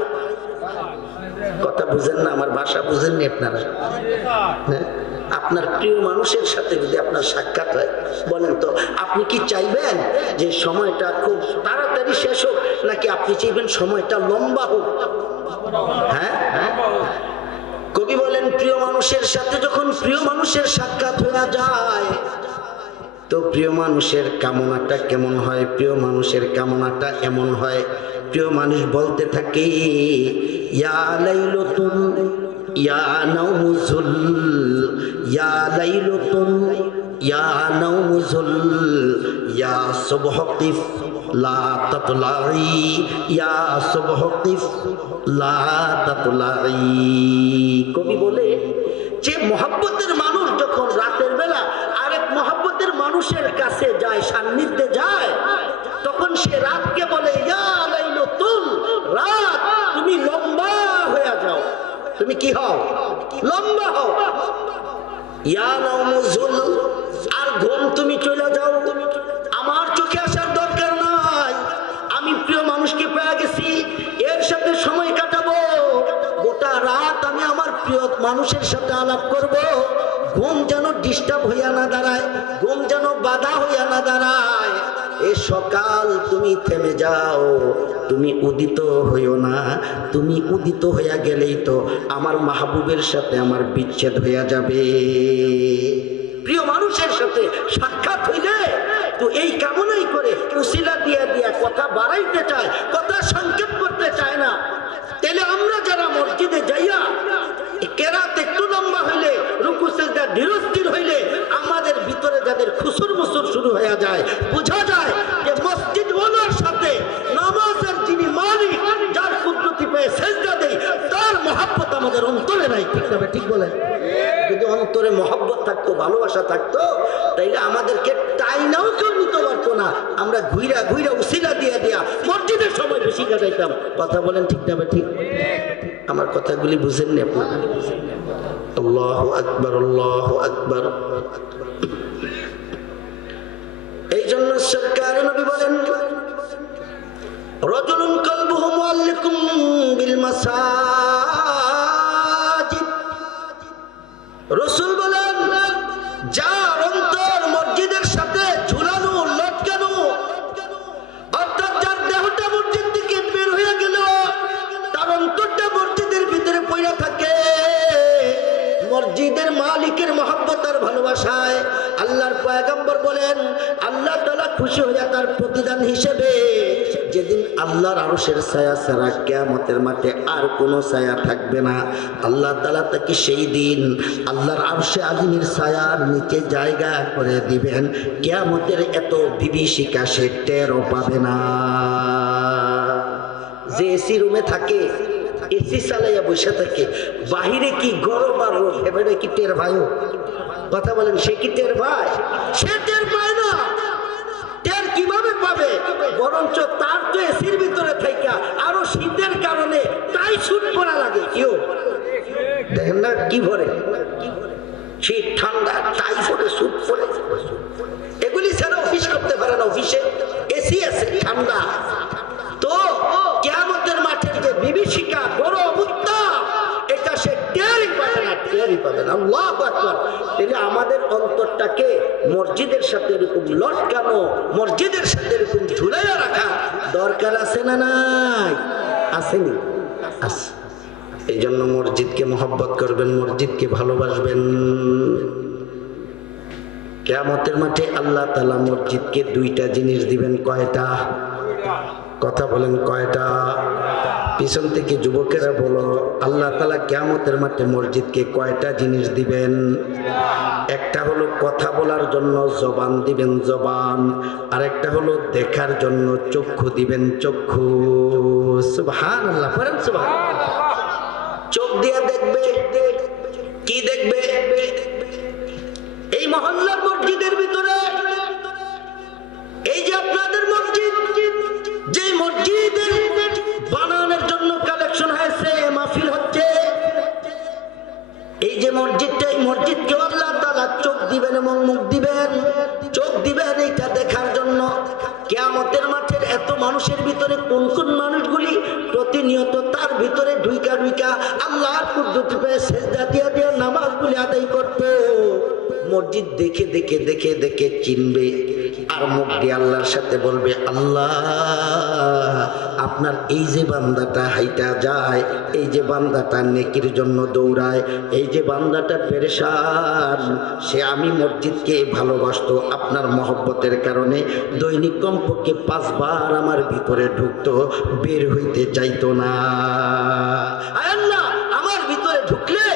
কথা বুঝেন না, আমার ভাষা বুঝেননি আপনারা? আপনার প্রিয় মানুষের সাথে যদি আপনার সাক্ষাৎ হয়, বলেন তো আপনি কি চাইবেন যে সময়টা খুব তাড়াতাড়ি শেষ হোক, নাকি আপনি চাইবেন সময়টা লম্বা হোক? হ্যাঁ, কবি বলেন প্রিয় মানুষের সাথে যখন প্রিয় মানুষের সাক্ষাৎ হয়ে যায় তো প্রিয় মানুষের কামনাটা কেমন হয়? প্রিয় মানুষের কামনাটা এমন হয়, প্রিয় মানুষ বলতে থাকে, ইয়া লাইলাতুন ইয়া নাউমুজুল, ইয়া লাইলাতুন ইয়া নাউমুজুল, ইয়া সুবহকিফ লা তাতলাই, ইয়া সুবহকিফ লা তাতলাই। কবি বলে যে মহব্বতের মানুষ যখন রাতের বেলা আরেক মহব্বতের মানুষের কাছে যায়, সান্নিধ্যে যায়, তখন সে রাতকে বলে, ইয়া লাইলাতুল, রাত তুমি লম্বা হয়ে যাও, তুমি কি হও? লম্বা হও। ইয়া নাউমুজুল, আর ঘুম তুমি চলে যাও, আমার চোখে আসার দরকার নাই, আমি প্রিয় মানুষকে পেয়ে গেছি, এর সাথে সময় কাটাবো, গোটা রাত আমি আমার প্রিয় মানুষের সাথে আলাপ করব, ঘুম যেন ডিস্টার্ব হইয়া না দাঁড়ায়, ঘুম যেন বাধা হইয়া না দাঁড়ায়। এ সকাল তুমি থেমে যাও, তুমি উদিত হইও না, তুমি উদিত হইয়া গেলেই তো আমার মাহবুবের সাথে আমার বিচ্ছেদ হইয়া যাবে। প্রিয় মানুষের সাথে সাক্ষাৎ হইলে তো এই কামনাই করে উসিলা দিয়া দিয়া কথা বাড়াইতে চায়, কথা সংক্ষেপ করতে চায় না। তাহলে আমরা যারা মসজিদে যাইয়া কেরাত একটু লম্বা হইলে, রুকু সিজদা ধীরস্থির হইলে আমাদের ভিতরে যাদের খুসুর মুসুর শুরু হয়ে যায়, বোঝা যায় যে মসজিদ ওনার সাথে নামাজের যিনি মালিক, যার কুদরতি পেয়ে সিজদা দেই, তার মহব্বত আমাদের অন্তরে নাই। ঠিক না? ঠিক বলেন? যদি অন্তরে মহব্বত থাকতো, ভালোবাসা থাকতো, তাইলে আমাদেরকে টাইনাও কেউ নিতে পারতো না, আমরা ঘুইরা ঘুইরা উসিলা দিয়া দিয়া মসজিদের সময় বেশি কাটাইতাম। কথা বলেন ঠিক না? ঠিক? আমার কথাগুলি বুঝেননি আপনারা? আল্লাহু আকবার, আল্লাহু আকবার। এই জন্য সরকার নবী বলেন, রাজুলুন কলবুহু মুআল্লিকুম বিল মাসাজিদ। রাসূল বলেন, যার অন্তর মসজিদের সাথে ঝুলানো, লটকানো, অর্থাৎ যার দেহটা মসজিদ থেকে বের হয়ে গেল, তার অন্তরটা মসজিদের ভিতরে পড়ে থাকে, মসজিদের মালিকের মহব্বত আর ভালোবাসায়। আল্লাহর পয়গম্বর বলেন, আল্লাহ তাআলা খুশি হয়ে তার প্রতিদান হিসেবে যেদিন আল্লাহর আরশের ছায়া ছাড়া কিয়ামতের মাঠে আর কোনো ছায়া থাকবে না, আল্লাহ তাআলা তাকে সেই দিন আল্লাহর আরশে আজিমের ছায়ার নিচে জায়গা করে দিবেন। কিয়ামতের এত বিভীষিকা সে টেরও পাবে না। যে এসি রুমে থাকে, এসি চালাইয়া বসে থাকে, বাহিরে কি গরম আর রোদ, এবারে কি টের ভাইও? কথা বলেন, সে কি টের ভাই? সে টের পায় না। টের কিভাবে পাবে? বরঞ্চ তার তো এসির ভিতরে থাইকা আরো শীতের কারণে তাই শুট পড়া লাগে। কেউ দেখেন না কি ভরে, শীত ঠান্ডা তাই পরে শুট পরে, এগুলি ছাড়া অফিস করতে পারে না। অফিসে এসি আছে, ঠান্ডা। তো কিয়ামতের মাঠের যে বিভীষিকা, গরম, উত্তাপ, এটা সে টেরই পাবে না, টেরই পাবে না। আল্লাহু আকবার। তাহলে আমাদের অন্তরটাকে মসজিদের সাথে এরকম লটকানো, মসজিদের সাথে এরকম ঝুলাইয়া রাখা দরকার আছে না নাই? আসেনি? আছে। এই জন্য মসজিদকে মহব্বত করবেন, মসজিদকে ভালোবাসবেন। কিয়ামতের মাঠে আল্লাহ তাআলা মসজিদকে দুইটা জিনিস দিবেন। কয়টা? কথা বলেন, কয়টা? পিছন থেকে যুবকেরা বলো, আল্লাহ তাআলা কিয়ামতের মাঠে মসজিদকে কয়টা জিনিস দিবেন? একটা হলো কথা বলার জন্য জবান দিবেন, জবান। আর একটা হলো দেখার জন্য চক্ষু দিবেন, চক্ষু। সুবহানাল্লাহ, পড়েন সুবহানাল্লাহ। চোখ দিয়ে দেখবে, কি দেখবে? এই মহল্লার মসজিদের ভিতরে, এই যে আপনাদের মসজিদ, যে মসজিদের বানানোর জন্য কালেকশন হয়েছে, মাহফিল হচ্ছে, এই যে মসজিদটা, এই মসজিদকে আল্লাহ তাআলা চোখ দিবেন এবং মুখ দিবেন। চোখ দিবেন এইটা দেখার জন্য। কিয়ামতের মাঠের এত মানুষের ভিতরে কোন কোন মানুষগুলি প্রতিনিয়ত তার ভিতরে ঢুইকা ঢুইকা আল্লাহর কুদরত পেয়ে সিজদা দিয়ে দিয়ে নামাজগুলি আদায় করত? মসজিদ দেখে দেখে দেখে দেখে চিনবে আর মুখ দিয়ে আল্লাহর সাথে বলবে, আল্লাহ আপনার এই যে বান্দাটা হাইটা যায়, এই যে বান্দাটা নেকির জন্য দৌড়ায়, এই যে বান্দাটা পেরেশান, সে আমি মসজিদকে ভালোবাসতো, আপনার মহব্বতের কারণে দৈনিক কমপক্ষে 5 বার আমার ভিতরে ঢুকতো, বের হইতে চাইতো না। আয় আল্লাহ আমার ভিতরে ঢুকলে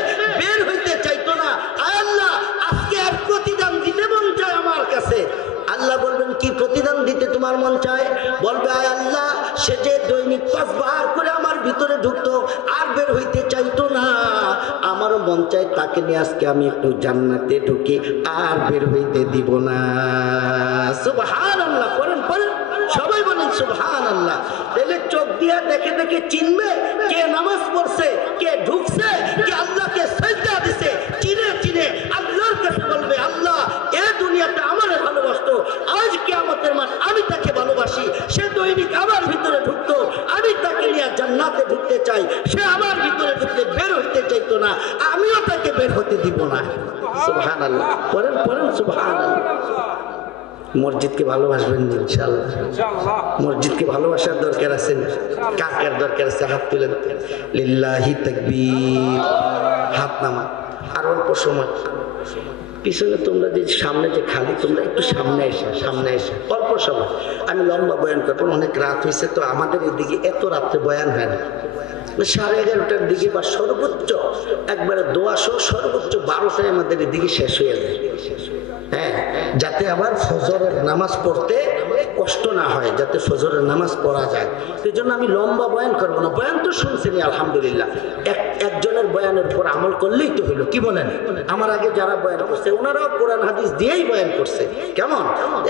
বের হইতে চাইতো না। আয় আল্লাহ আজকে আর প্রতিদান দিতে মন চায় আমার কাছে। আল্লাহ বলবেন, কি প্রতিদান দিতে তোমার মন চায়? বলবে, আয় আল্লাহ সে যে দৈনিক 5 বার করে আমার ভিতরে ঢুকতো আর বের হইতে চাইতো না, আমারও মন চায় তাকে নিয়ে আজকে আমি একটু জান্নাতে ঢুকি, আর বের হইতে দিব না। সুবহানাল্লাহ, পড়েন পড়েন সবাই বলেন সুবহানাল্লাহ। তাহলে চোখ দিয়া দেখে দেখে চিনবে কে নামাজ পড়ছে, কে ঢুকছে, কে আল্লাহকে সিজদা দিছে, চিনে চিনে আল্লাহর কাছে বলবে, আল্লাহ এ দুনিয়াতে আমারে ভালোবাসতো, আজ কিয়ামতের মাঠ আমি তাকে ভালোবাসি, সে দৈনিক আমার ভিতরে ঢুকতো, আমি তাকে নিয়ে জান্নাতে ঢুকতে চাই, সে আমার ভিতরে ঢুকতে বের হইতে চাইতো না, আমিও তাকে বের হতে দিব না। সুবহানাল্লাহ, পড়েন পড়েন সুবহানাল্লাহ। মসজিদকে ভালোবাসবেন ইনশাআল্লাহ। মসজিদকে ভালোবাসার দরকার আছে, কার কার দরকার আছে হাত তুলেন। লিল্লাহি তাকবীর, হাত নামা। আর অল্প সময় পিছনে তোমরা যে সামনে যে খালি, তোমরা একটু সামনে এসে অল্প সময়। আমি লম্বা বয়ান করবো, অনেক রাত হয়েছে তো, আমাদের এদিকে এত রাত্রে বয়ান হয় না, 11:30টার দিকে বা সর্বোচ্চ একবারে দোয়া সহ সর্বোচ্চ 12টায় আমাদের এদিকে শেষ হয়ে যায়। হ্যাঁ, যাতে আবার ফজরের নামাজ পড়তে কষ্ট না হয়, যাতে ফজরের নামাজ পড়া যায়, সেই জন্য আমি লম্বা বয়ান করবো না। বয়ান তো শুনছেনি আলহামদুলিল্লাহ, একজনের বয়ানের উপর আমল করলেই তো হইলো। কি বলেন? আমার আগে যারা বয়ান করছে ওনারাও কোরআন হাদিস দিয়েই বয়ান করছে। কেমন?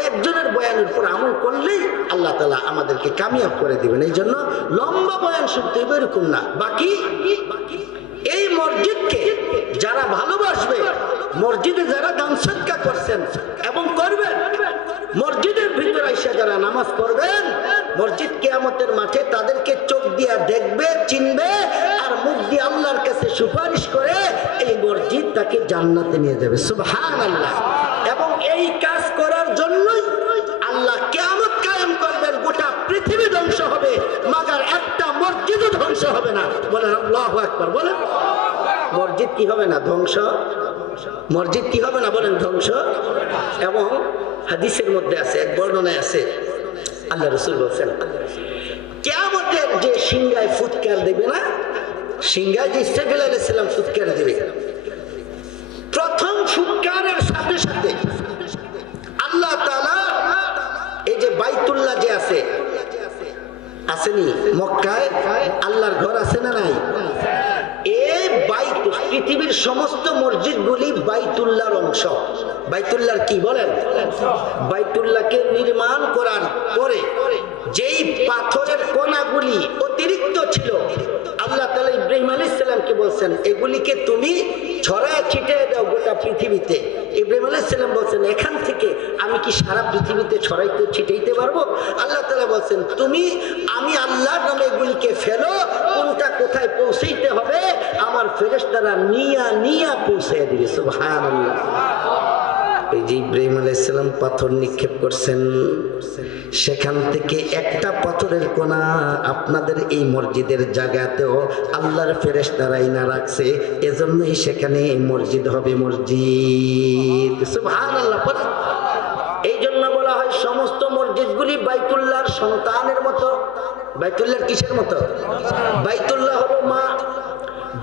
একজনের বয়ানের উপর আমল করলেই আল্লাহ তাআলা আমাদেরকে কামিয়াব করে দিবেন। এই জন্য লম্বা বয়ান শুনতে হবে এরকম না। বাকি এই মসজিদকে যারা ভালোবাসবে, মসজিদে যারা দান সদকা করছেন এবং করবেন, মসজিদের ভিতরে এসে যারা নামাজ পড়বেন, মসজিদ কিয়ামতের মাঠে তাদেরকে চোখ দিয়া দেখবে, চিনবে, আর মুখ দিয়ে আল্লাহর কাছে সুপারিশ করে এই মসজিদ তাকে জান্নাতে নিয়ে যাবে। সুবহানাল্লাহ। এবং এই কাজ করার জন্যই আল্লাহ কিয়ামত কায়েম করবেন। গোটা পৃথিবী ধ্বংস হবে, মাগার একটা মসজিদও ধ্বংস হবে না। বলেন আল্লাহু আকবার। বলেন মসজিদ কি হবে না? ধ্বংস। মসজিদ কি হবে না? বলেন ধ্বংস। এবং হাদিসের মধ্যে আছে, এক বর্ণনায় আছে, আল্লাহ রাসূল বলেন, কিয়ামতের যে সিংহায় ফুৎকার দেবে না, সিংহায় যে ইসরাফিল আলাইহিস সালাম ফুৎকার দেবে, প্রথম ফুৎকারের সাথে সাথে আল্লাহ তাআলা এই যে বাইতুল্লাহ যে আছে, আসেনি মক্কায় আল্লাহর ঘর আছে না নাই? এই পৃথিবীর সমস্ত মসজিদগুলি বাইতুল্লাহর অংশ। বাইতুল্লাহর কি বলেন? বাইতুল্লাহকে নির্মাণ করার পরে যেই পাথরের কণাগুলি অতিরিক্ত ছিল, আল্লাহ তাআলা ইব্রাহিম আলাইহিস সালামকে বলছেন এগুলিকে তুমি ছড়ায় ছিটিয়ে দাও গোটা পৃথিবীতে। ইব্রাহিম আলাইহিস সালাম বলছেন, এখান থেকে আমি কি সারা পৃথিবীতে ছড়াইতে ছিটাইতে পারবো? আল্লাহ তাআলা বলছেন, তুমি আমি আল্লাহর নামে এগুলিকে ফেলো, কোনটা কোথায় পৌঁছাইতে হবে আমার ফেরেশতারা নিয়া পৌঁছে দিবে। সুবহানাল্লাহ। এই যে ইব্রাহিম আলাইহিস সালাম পাথর নিক্ষেপ করছেন, সেখান থেকে একটা পাথরের কণা আপনাদের এই মসজিদের জায়গাতেও আল্লাহর ফেরেশতারা না রাখছে, এজন্যই সেখানে মসজিদ হবে মসজিদ। সুবহানাল্লাহ। এই জন্য বলা হয় সমস্ত মসজিদগুলি বাইতুল্লাহর সন্তানের মতো। বাইতুল্লাহর কিসের মতো? বাইতুল্লাহ হলো মা।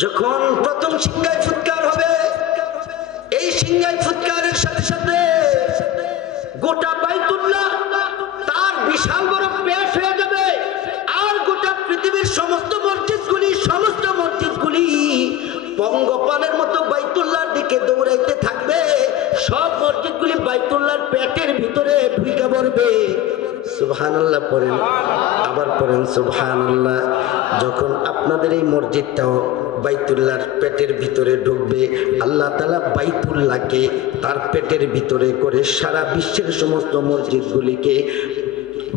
যখন প্রথম সিংহায় ফুৎকার হবে, এই সিংহায় ফুৎকারের সাথে সাথে গোটা বাইতুল্লাহ তার বিশাল বড় পেট হয়ে যাবে, আর গোটা পৃথিবীর সমস্ত মসজিদগুলি পঙ্গপালের মতো বাইতুল্লাহর দিকে দৌড়াইতে থাকবে। সব মসজিদগুলি বাইতুল্লাহর পেটের ভিতরে ঢুকে পড়বে। সুবহানাল্লাহ পড়েন, আবার পড়েন সুবহানাল্লাহ। যখন আপনাদের এই মসজিদটাও বাইতুল্লাহর পেটের ভিতরে ঢুকবে, আল্লাহ তাআলা বাইতুল্লাহকে তার পেটের ভিতরে করে সারা বিশ্বের সমস্ত মসজিদগুলিকে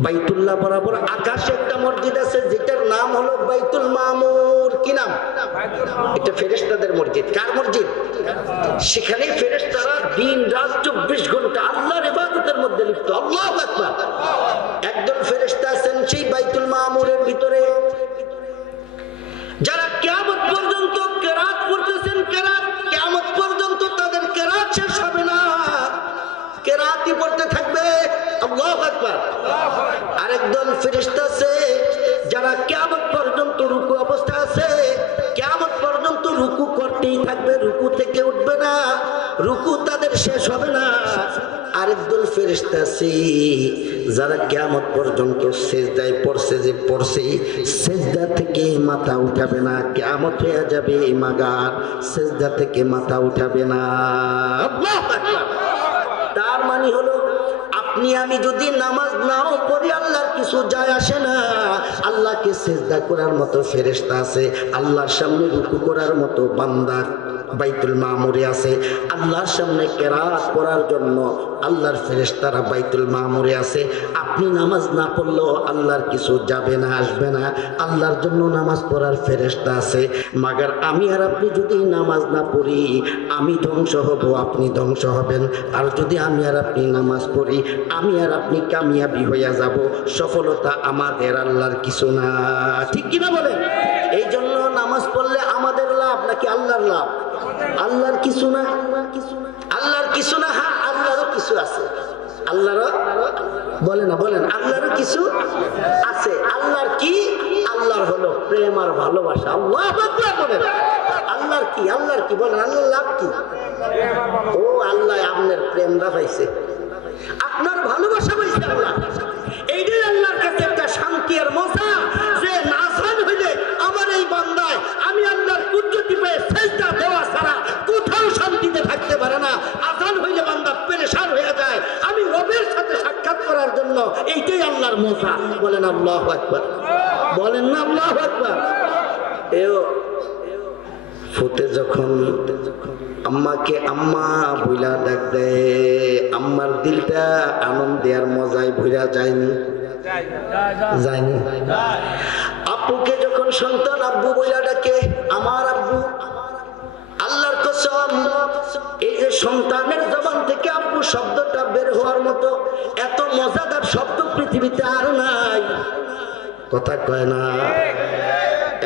বাইতুল্লাহ বরাবর আকাশে একটা মসজিদ আছে যেটার নাম হলো বাইতুল মামুর। কি নাম? এটা ফেরেশতাদের মসজিদ। কার মসজিদ? সেখানে ফেরেশতারা দিন রাত 24 ঘন্টা আল্লাহর ইবাদতের মধ্যে লিপ্ত। আল্লাহু আকবার। একদল ফেরেশতা আছেন সেই বাইতুল মামুরের ভিতরে, যারা কিয়ামত পর্যন্ত কেরাত পড়তেছেন। কেরাত কিয়ামত পর্যন্ত তাদের কেরাত শেষ হবে না, কেরাতই পড়তে থাকবে। আল্লাহু আকবার। আরেকদল ফেরেশতা আছে যারা কিয়ামত পর্যন্ত রুকু অবস্থা আছে, কিয়ামত পর্যন্ত রুকু করতেই থাকবে, রুকু থেকে উঠবে না, রুকু তাদের শেষ হবে না। আরেকদল ফেরেশতা আছে যারা কিয়ামত পর্যন্ত সিজদায় পড়ছে, যে পড়ছে সিজদা থেকে মাথা উঠাবে না, কিয়ামত হয়ে যাবে মাগার, সিজদা থেকে মাথা উঠাবে না। আল্লাহু আকবার। তার মানে হলো আপনি আমি যদি নামাজ নাও পড়ি আল্লাহর কিছু যায় আসে না। আল্লাহকে সিজদা করার মতো ফেরেশতা আছে, আল্লাহর সামনে রুকু করার মতো বান্দা বাইতুল মামুরে আছে, আল্লাহর সামনে কেরাত পড়ার জন্য আল্লাহর ফেরেশতারা বাইতুল মামুরে আছে। আপনি নামাজ না পড়লেও আল্লাহর কিছু যাবে না আসবে না, আল্লাহর জন্য নামাজ পড়ার ফেরেশতা আছে। মাগার আমি আর আপনি যদি নামাজ না পড়ি আমি ধ্বংস হব, আপনি ধ্বংস হবেন। আর যদি আমি আর আপনি নামাজ পড়ি আমি আর আপনি কামিয়াবি হইয়া যাব, সফলতা আমাদের, আল্লাহর কিছু না। ঠিক কিনা বলেন? এই জন্য নামাজ পড়লে আমাদের লাভ নাকি আল্লাহর লাভ? আল্লাহর কিছু না, আল্লাহর কিছু না। হ্যাঁ, আল্লাহরও কিছু আছে। আল্লাহরও বলে না, বলেন আল্লাহরও কিছু আছে। আল্লাহর কি? আল্লাহর হলো প্রেম আর ভালোবাসা। আল্লাহু আকবার বলেন। আল্লাহর কি? আল্লাহর কি বলেন? আল্লাহর লাভ কি? ও আল্লাহ আপনার প্রেমটা পাইছে, আপনার ভালোবাসা পাইছে আল্লাহ। এইটাই আল্লাহর কাছে একটা শান্তি আর মজা, যে নাজান হইলে আমার এই বান্দায় আমি আল্লাহর কুদরতি পেয়ে সিজদা দেওয়া ছাড়া কোথাও শান্তিতে থাকতে পারে না। আজান হইলে বান্দা পেরেশান হয়ে যায় আমি রবের সাথে সাক্ষাৎ করার জন্য। এইটাই আল্লাহর মজা। বলেন আল্লাহু আকবার। বলেন না আল্লাহু আকবার। এও ফুতে যখন আম্মাকে আম্মা বইলা ডাক দেয়, আম্মার দিলটা আনন্দে আর মজায় ভইরা যায়নি? যায়নি? আব্বুকে যখন সন্তান আব্বু বইলা ডাকে, আমার আব্বু, আল্লাহর কসম এই যে সন্তানের জবান থেকে আব্বু শব্দটা বের হওয়ার মতো এত মজাদার শব্দ পৃথিবীতে আর নাই। কথা কয় না?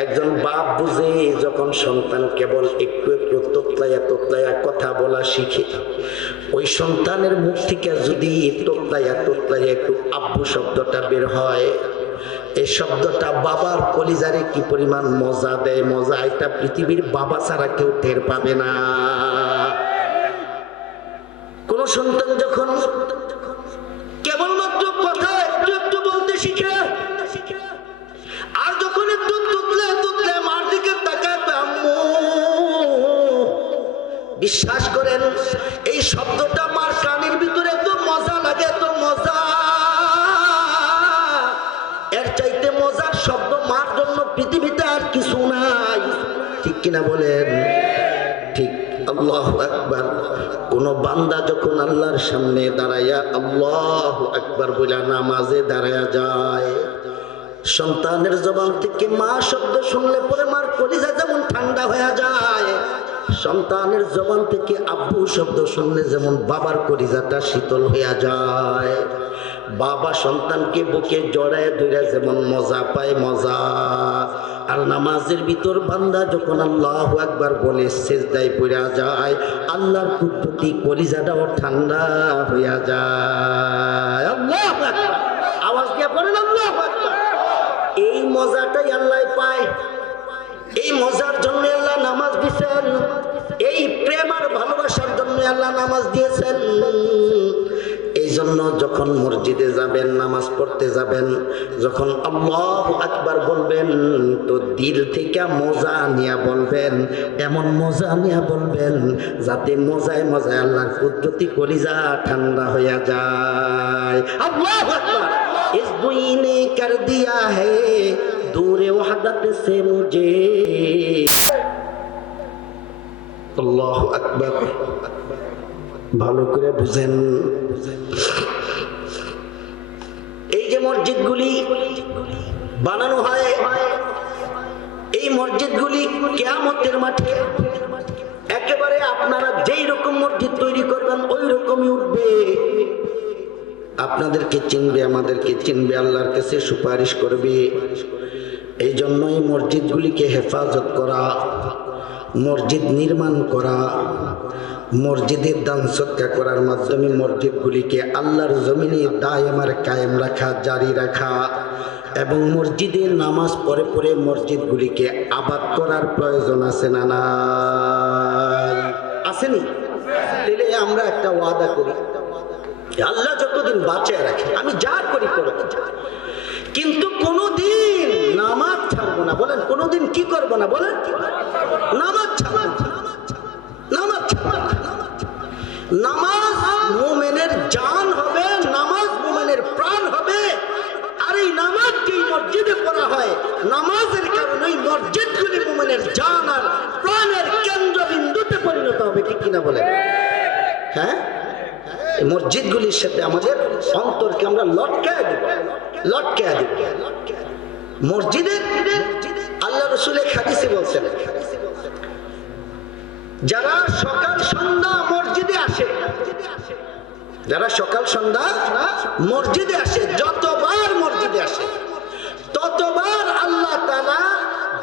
একজন বাপ বুঝে যখন সন্তান কেবল একটু একটু তোতলাইয়া তোতলাইয়া কথা বলা শিখে, ওই সন্তানের মুখ থেকে যদি তোতলাইয়া তোতলাইয়া একটু আব্বু শব্দটা বের হয়, এই শব্দটা বাবার কলিজারে কি পরিমাণ মজা দেয়, মজা এটা পৃথিবীর বাবা ছাড়া কেউ টের পাবে না। কোন সন্তান যখন কেবলমাত্র কথা একটু একটু বলতে শিখে, আর যখন একটু তুতলে তুতলে মার দিকে তাকায় আম্মু, বিশ্বাস করেন এই শব্দটা মার কানের ভিতরে এত মজা লাগে, এত মজা, এর চাইতে মজার শব্দ মার জন্য পৃথিবীতে আর কিছু নাই। ঠিক কিনা বলেন? ঠিক। আল্লাহু আকবার। কোন বান্দা যখন আল্লাহর সামনে দাঁড়াইয়া আল্লাহু আকবার বলে নামাজে দাঁড়ায়া যায়, সন্তানের জবান থেকে মা শব্দ শুনলে পরে মার কলিজা যেমন ঠান্ডা হয়ে যায়, সন্তানের জবান থেকে আব্বু শব্দ শুনলে যেমন বাবার কলিজাটা শীতল হয়ে যায়। বাবা সন্তানকে বুকে জড়ায় ধরে যেমন মজা পায়, মজা। আর নামাজের ভিতর বান্দা যখন আল্লাহু আকবার বলে সিজদায় পড়ে যায়, আল্লাহর কুদরতি কলিজাটাও ঠান্ডা হয়ে যায়। আল্লাহু আকবার। আওয়াজ দিয়ে পড়েন আল্লাহু আকবার। এই মজাটাই আল্লাহ পায়। এই মজার জন্য আল্লাহ নামাজ দিয়েছেন, এই প্রেম আর ভালোবাসার জন্য আল্লাহ নামাজ দিয়েছেন। এই জন্য যখন মসজিদে যাবেন, নামাজ পড়তে যাবেন, যখন আল্লাহু আকবার বলবেন তো দিল থেকে মজা নিয়ে বলবেন, এমন মজা নিয়ে বলবেন যাতে মজায় মজায় আল্লাহর কুদরতি কলিজা ঠান্ডা হয়ে যায়। আল্লাহু আকবার। इस दुई ने कर दिया है दूर वहदत से मुझे। अल्लाह अकबर। ভালো করে বুঝেন, এই যে মসজিদগুলি বানানো হয়, এই মসজিদগুলি কিয়ামতের মাঠে একেবারে আপনারা যেই রকম মসজিদ তৈরি করবেন ওই রকমই উঠবে। আপনাদেরকে চিনবে, আমাদেরকে চিনবে, আল্লাহর কাছে সুপারিশ করবে। এই জন্যই মসজিদগুলিকে হেফাজত করা, মসজিদ নির্মাণ করা, মসজিদের দান সদকা করার মাধ্যমে মসজিদগুলিকে আল্লাহর জমিনে দায়মার কায়েম রাখা, জারি রাখা এবং মসজিদে নামাজ পড়ে পড়ে মসজিদগুলিকে আবাদ করার প্রয়োজন আছে না নাই? আসেনি? তাহলে আমরা একটা ওয়াদা করি, আল্লাহ যতদিন বাঁচায় রাখে আমি যা করি করব, কিন্তু কোনদিন নামাজ ছাড়বো না। বলেন কোনদিন কি করবো না? বলেন নামাজ ছাড়বো না। নামাজ ছাড়বো না। নামাজ মুমিনের জান হবে, নামাজ মুমিনের প্রাণ হবে। আর এই নামাজ যেই মসজিদে পড়া হয়, নামাজের কারণে মসজিদগুলি মুমিনের জান আর প্রাণের কেন্দ্রবিন্দুতে পরিণত হবে। ঠিক কিনা বলেন? হ্যাঁ, মসজিদগুলির সাথে আমাদের অন্তরকে আমরা লটকায় দেব, লটকায় দেব। মসজিদের আল্লাহ রাসূল এক হাদিসে বলছেন, যারা সকাল সন্ধ্যা মসজিদে আসে, যারা সকাল সন্ধ্যা মসজিদে আসে, যতবার মসজিদে আসে ততবার আল্লাহ তাআলা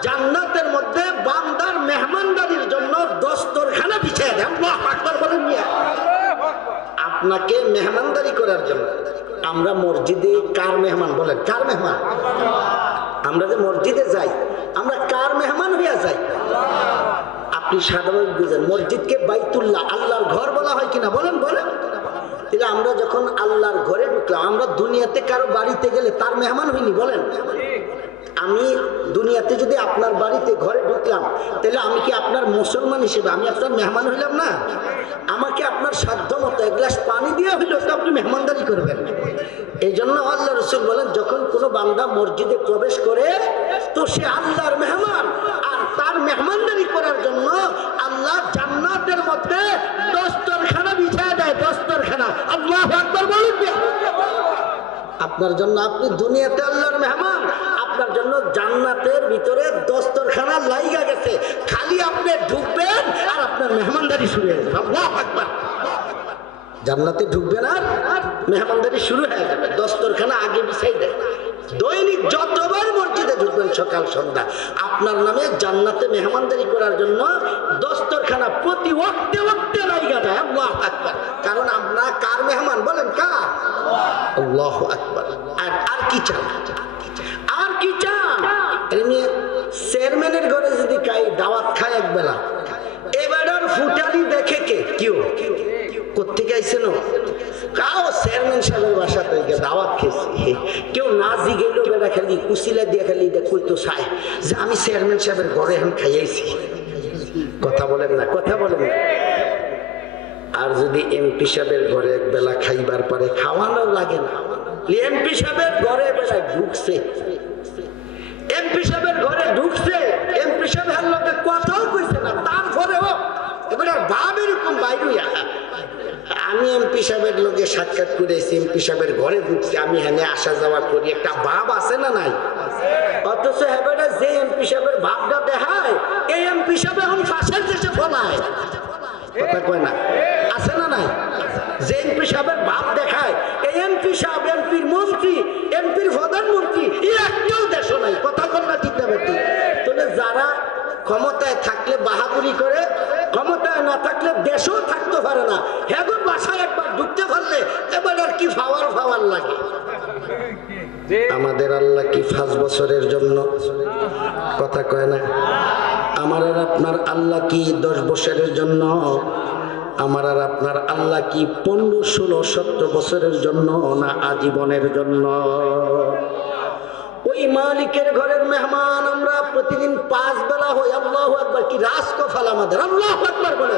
জান্নাতের মধ্যে বান্দার মেহমানদারির জন্য দস্তরখানা বিছিয়ে দেন। আল্লাহু আকবার বলেন মিয়া। আপনাকে মেহমানদারি করার জন্য আমরা মসজিদে কার মেহমান? বলেন কার মেহমান? আমরা যে মসজিদে যাই আমরা কার মেহমান হইয়া যাই? আপনি সাধারণ বুঝেন, মসজিদকে বাইতুল্লাহ, আল্লাহর ঘর বলা হয় কিনা? বলেন বলেন। তাহলে আমরা যখন আল্লাহর ঘরে ঢুকলাম, আমরা দুনিয়াতে কারো বাড়িতে গেলে তার মেহমান হইনি? বলেন। আমি দুনিয়াতে যদি আপনার বাড়িতে ঘরে ঢুকলাম, তাহলে আমি কি আপনার মুসলমান হিসেবে আমি আপনার মেহমান হইলাম না? আমাকে আপনার সাধ্য মতো এক গ্লাস পানি দিয়ে হইলেও তো আপনি মেহমানদারি করবেন। এই জন্য আল্লাহ রাসূল বলেন, যখন কোনো বান্দা মসজিদে প্রবেশ করে তো সে আল্লাহর মেহমান, আর তার মেহমানদারি করার জন্য আল্লাহ জান্নাতের মধ্যে দস্তরখানা বিছায় দেয়। দস্তরখানা, আল্লাহু আকবার বলুন। আপনার জন্য, আপনি দুনিয়াতে আল্লাহর মেহমান, আপনার জন্য জান্নাতের ভিতরে দস্তরখানা লাইগা গেছে। খালি আপনি ঢুকবেন আর আপনার মেহমানদারি শুরু হয়ে যাবে। আল্লাহু আকবার। জান্নাতে ঢুকবেন আর মেহমানদারি শুরু হয়ে যাবে। দস্তরখানা আগে বিছাই দেয়। দৈনিক যতবার মসজিদে ঢুকবেন সকাল সন্ধ্যা, আপনার নামে জান্নাতে মেহমানদারি করার জন্য দস্তরখানা প্রতি ওয়াক্তে ওয়াক্তে লাইগা যায়। আল্লাহু আকবার। কারণ আমরা কার মেহমান? বলেন কার? আল্লাহু আকবার। আর কি চান? আর কি চান? চেয়ারম্যানের ঘরে যদি দাওয়াত খায় এক বেলা, এবার ফুটানি দেখে কে? কেউ কোথেকে আইসেন? কাও চেয়ারম্যান সাহেবের বাসা থেকে দাওয়াত খেয়েছি। কেউ না জিগেল বেড়া খালি কুচিলা দিয়ে খালি কইতো চায় যে আমি চেয়ারম্যান সাহেবের ঘরে এখন খাইয়াইছি। কথা বলেন না, কথা বলেন না। আর যদি এমপি সাহেবের ঘরে এক বেলা খাইবার পরে খাওয়ানো লাগে না, এমপি সাহেবের ঘরে বেলায় ঢুকছে, এমপি সাহেবের ঘরে ঢুকছে, এমপি সাহেবের লোকে কথাও কইছে না, তারপরেও এবার ভাব এরকম বাইরে। আমি এমপি সাহেবের লোকে সাক্ষাৎ করেছি, এমপি সাহেবের ঘরে ঢুকছে, আমি হেনে আসা যাওয়া করি, একটা ভাব আছে না নাই? অথচ এবারে যে এমপি সাহেবের ভাবটা দেখায়, এই এমপি সাহেব এখন পাশের দেশে ফলায়। কথা কয় না? আছে না নাই? যে এমপি সাহেবের ভাব দেখায়, এই এমপি সাহেব, এমপির মন্ত্রী, এমপির প্রধানমন্ত্রী, একটাও দেশ নাই। কথা কয় না? ঠিক না বেটি? তাহলে যারা ক্ষমতায় থাকলে বাহাদুরি করে, ক্ষমতায় না থাকলে দেশও থাকতে পারে না, এখন বাসায় একবার ঢুকতে পারলে এবার আর কি ফাওয়ার ফাওয়ার লাগে। আমাদের আল্লাহ কি 5 বছরের জন্য? কথা কয় না? আমার আর আপনার আল্লাহ কি 10 বছরের জন্য? আমার আর আপনার আল্লাহ কি 15, 16, 17 বছরের জন্য না আজীবনের জন্য? ওই মালিকের ঘরের মেহমান আমরা প্রতিদিন 5 বেলা হই। আল্লাহু আকবার। কি রাজকফল আমাদের! আল্লাহু আকবার বলে।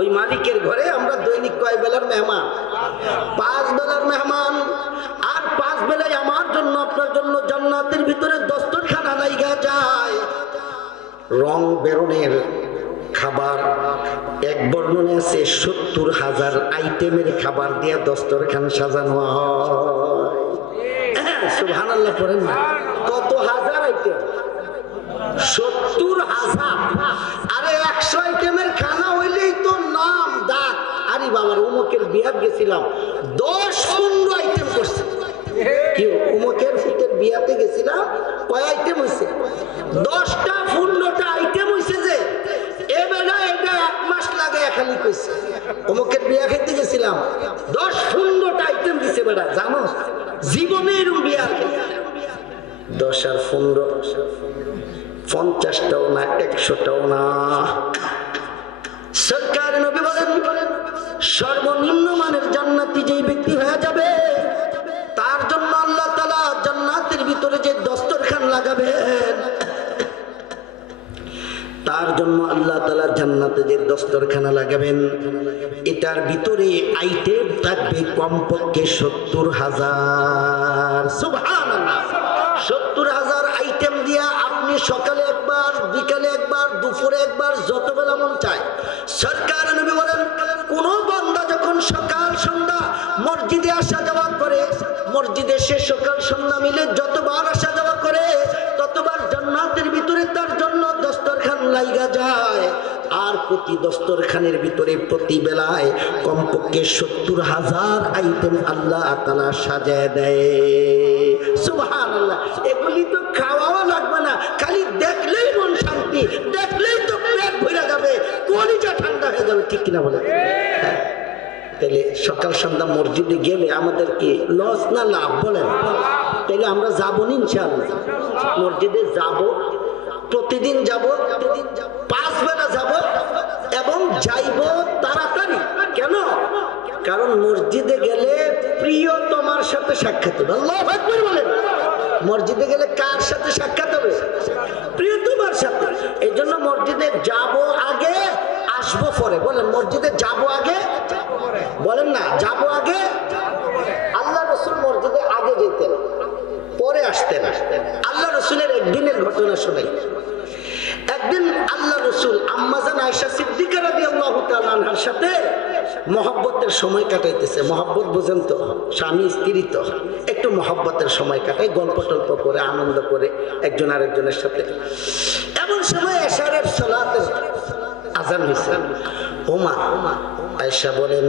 ওই মালিকের ঘরে আমরা দৈনিক কয় বেলার মেহমান? 5 বেলার মেহমান। আর 5 বেলায় আমার জন্য, আপনার জন্য জান্নাতের ভিতরে দস্তরখানা লাইগা যায়। রং বেরঙের খাবার, এক বর্ণনে আছে 70,000 আইটেমের খাবার দিয়ে দস্তরখানা সাজানো হয়। সুবহানাল্লাহ পড়েন না। কত হাজার আইটেম? 70,000। আরে 100 আইটেমের খানা হইলেই তো নাম ডাক। আরে বাবার উমুকের বিয়াত গেছিলাম, 10-15 আইটেম করছে। কি উমুকের ফুতের বিয়াতে গেছিলাম, কয় আইটেম হইছে? 10টা 15টা আইটেম হইছে। যে এবেলা এটা 1 মাস লাগে খালি কইছে। উমুকের বিয়া খেতে গেছিলাম, 10-15টা আইটেম দিছে বেটা। জানো জীবনে এরকম বিয়া 10 আর 15 50টাও না, 100টাও না। সরকার নবী বলেন, সর্বনিম্ন মানের জান্নাতি যেই ব্যক্তি হয়ে যাবে, তার জন্য আল্লাহ তাআলা জান্নাতের ভিতরে যে দস্তরখান লাগাবেন, তার জন্য আল্লাহ তাআলা জান্নাতে যে দস্তরখানা লাগাবেন, এটার ভিতরে আইটেম থাকবে কমপক্ষে 70,000। সুবহানাল্লাহ। 70,000 আইটেম দিয়া আপনি সকালে একবার, বিকালে একবার, দুপুরে একবার, যত বেলা মন চায়। সরকার নবী বলেন, কোন বান্দা যখন সকাল সন্ধ্যা মসজিদে আসা যাওয়া করে, মসজিদে সে সকাল সন্ধ্যা মিলে যতবার আসা যাওয়া করে, ততবার জান্নাতের ভিতরে তার জন্য দস্তরখান লাইগা যায়। আর প্রতি দস্তরখানের ভিতরে প্রতি বেলায় কমপক্ষে 70,000 আইটেম আল্লাহ তাআলা সাজায় দেয়। সুবহানাল্লাহ। এগুলি তো খাওয়াও লাগবে না, খালি দেখলেই মন শান্তি, দেখলেই তো পেট ভরে যাবে, কলিজা ঠান্ডা হয়ে যাবে। ঠিক কিনা বলে? তাহলে সকাল সন্ধ্যা মসজিদে গেলে আমাদের কি লস না লাভ বলেন? তাহলে আমরা যাবো না ইনশাআল্লাহ। মসজিদে যাব, প্রতিদিন যাব, 5 বেলা যাব, এবং যাইব তাড়াতাড়ি। কেন? কারণ মসজিদে গেলে প্রিয় তোমার সাথে সাক্ষাৎ হবে। আল্লাহু আকবার বলেন। মসজিদে গেলে কার সাথে সাক্ষাৎ হবে? প্রিয় তোমার সাথে। এই জন্য মসজিদে যাব আগে, আসবো পরে। বলেন মসজিদে যাব আগে, বলেন না যাব আগে। আল্লাহ রাসূল মসজিদে আগে যেতেন, পরে আসতেন। আল্লাহ রাসূলের একদিনের ঘটনা শুনাই। একদিন আল্লাহ রাসূল আম্মাজান আয়েশা সিদ্দিকা রাদিয়াল্লাহু তাআলা আনহার সাথে মহব্বতের সময় কাটাইতেছে। মহব্বত বুঝেন তো, স্বামী স্ত্রী তো একটু মহব্বতের সময় কাটায়, গল্প টল্প করে, আনন্দ করে একজন আরেকজনের সাথে। এমন সময় এশারের সালাতের আযান হইছে। ওমা আয়েশা বলেন,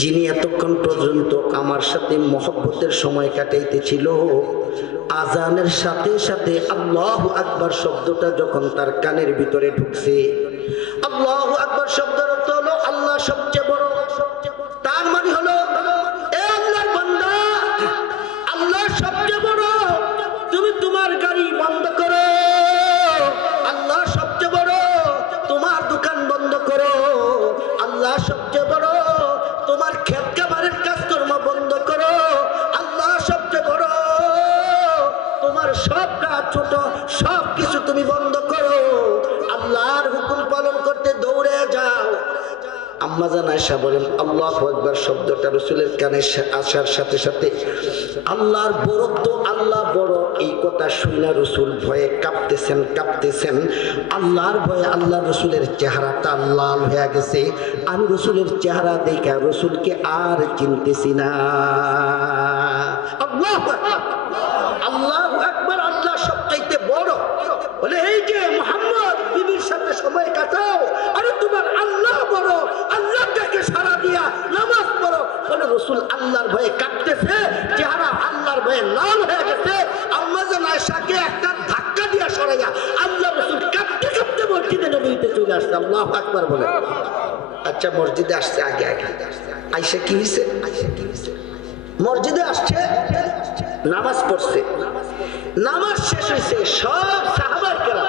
যিনি এতক্ষণ পর্যন্ত আমার সাথে মহব্বতের সময় কাটাইতেছিল, আজানের সাথে সাথে আল্লাহু আকবার শব্দটা যখন তার কানের ভিতরে ঢুকছে, আল্লাহু আকবার শব্দের অর্থ হলো আল্লাহ সবচেয়ে বড়। তার মানে হলো, এ আল্লাহর বান্দা, আল্লাহ সবচেয়ে বড়, তুমি তোমার গাড়ি বন্ধ করো। আল্লাহ সবচেয়ে বড়, তোমার দোকান বন্ধ করো। আল্লাহ সবচেয়ে বড়, তোমার ক্ষেত খামারের কাজকর্ম বন্ধ করো। আল্লাহ সবচেয়ে বড়, তোমার সব কাজ ছোট সব কিছু তুমি বন্ধ করো। আল্লাহর হুকুম পালন করতে দৌড়ে যাও। আম্মাজান আয়েশা বলেন, আল্লাহু আকবার শব্দটা রাসূলের কানে আসার সাথে সাথে আল্লাহর বড়ত্ব, আল্লাহ বড়, এই কথা শুনে রাসূল ভয়ে কাঁপতেছেন। আল্লাহর ভয়ে আল্লাহ রাসূলের চেহারাটা লাল হয়ে গেছে। আমি রাসূলের চেহারা দেখে রাসূলকে আর চিনতেছি না। আল্লাহু আকবার, আল্লাহু আকবার। আল্লাহ সবচাইতে বড়। বলে, এই যে মুহাম্মদ বিবির সাথে সময় কাটাও, আরে তোমার আল্লাহ বড়, আল্লাহকে সারা দিয়া নামাজ পড়ো। বলে রাসূল আল্লাহর ভয়ে কাঁপতেছে, চেহারা আল্লাহর ভয়ে লাল হয়ে গেছে। আম্মাজান আয়েশাকে একটা ধাক্কা দিয়া সরাইয়া আল্লাহ রাসূল কাঁপতে কাঁপতে মসজিদে নববীতে চলে আসছে। আল্লাহু আকবার বলে। আচ্ছা, মসজিদে আসছে আগে আয়েশা কি হইছে? মসজিদে আসছে, নামাজ পড়ছে, নামাজ শেষ হয়েছে, সব সাহাবার কেরাম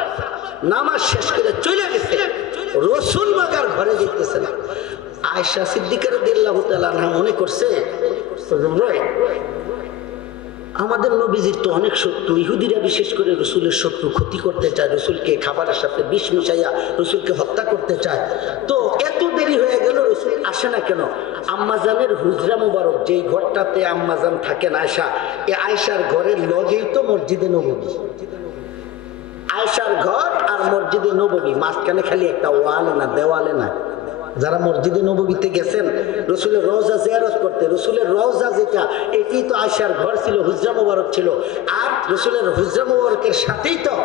নামাজ শেষ করে চলে গেছে। রাসূল মাগার ঘরে যেতেছে না। আয়েশা সিদ্দিকা রাদিয়াল্লাহু তাআলা আনহা মনে করছে, আমাদের নবীজির তো অনেক শত্রু, ইহুদিরা বিশেষ করে রাসূলের শত্রু, ক্ষতি করতে চায়, রাসূলকে খাবারের সাথে বিষ মিশাইয়া রাসূলকে হত্যা করতে চায়। তো এত দেরি হয়ে গেল, রাসূল আসে না কেন? আম্মাজানের হুজরা মুবারক, যেই ঘরটাতে আম্মাজান থাকেন আয়েশা, এই আয়েশার ঘরের লগেই তো মসজিদে নববী। আয়েশার ঘর আর মসজিদে নববী, মাঝখানে খালি একটা ওয়ালে না, দেওয়ালে না, যারা মসজিদে নববীতে গেছেন রসুলের রওজা জিয়ারত করতে, রসুলের রওজা যেটা এটি তো আয়েশার ঘর ছিল, হুজরা মোবারক ছিল, আর রসুলের হুজরা মোবারকের সাথেই তো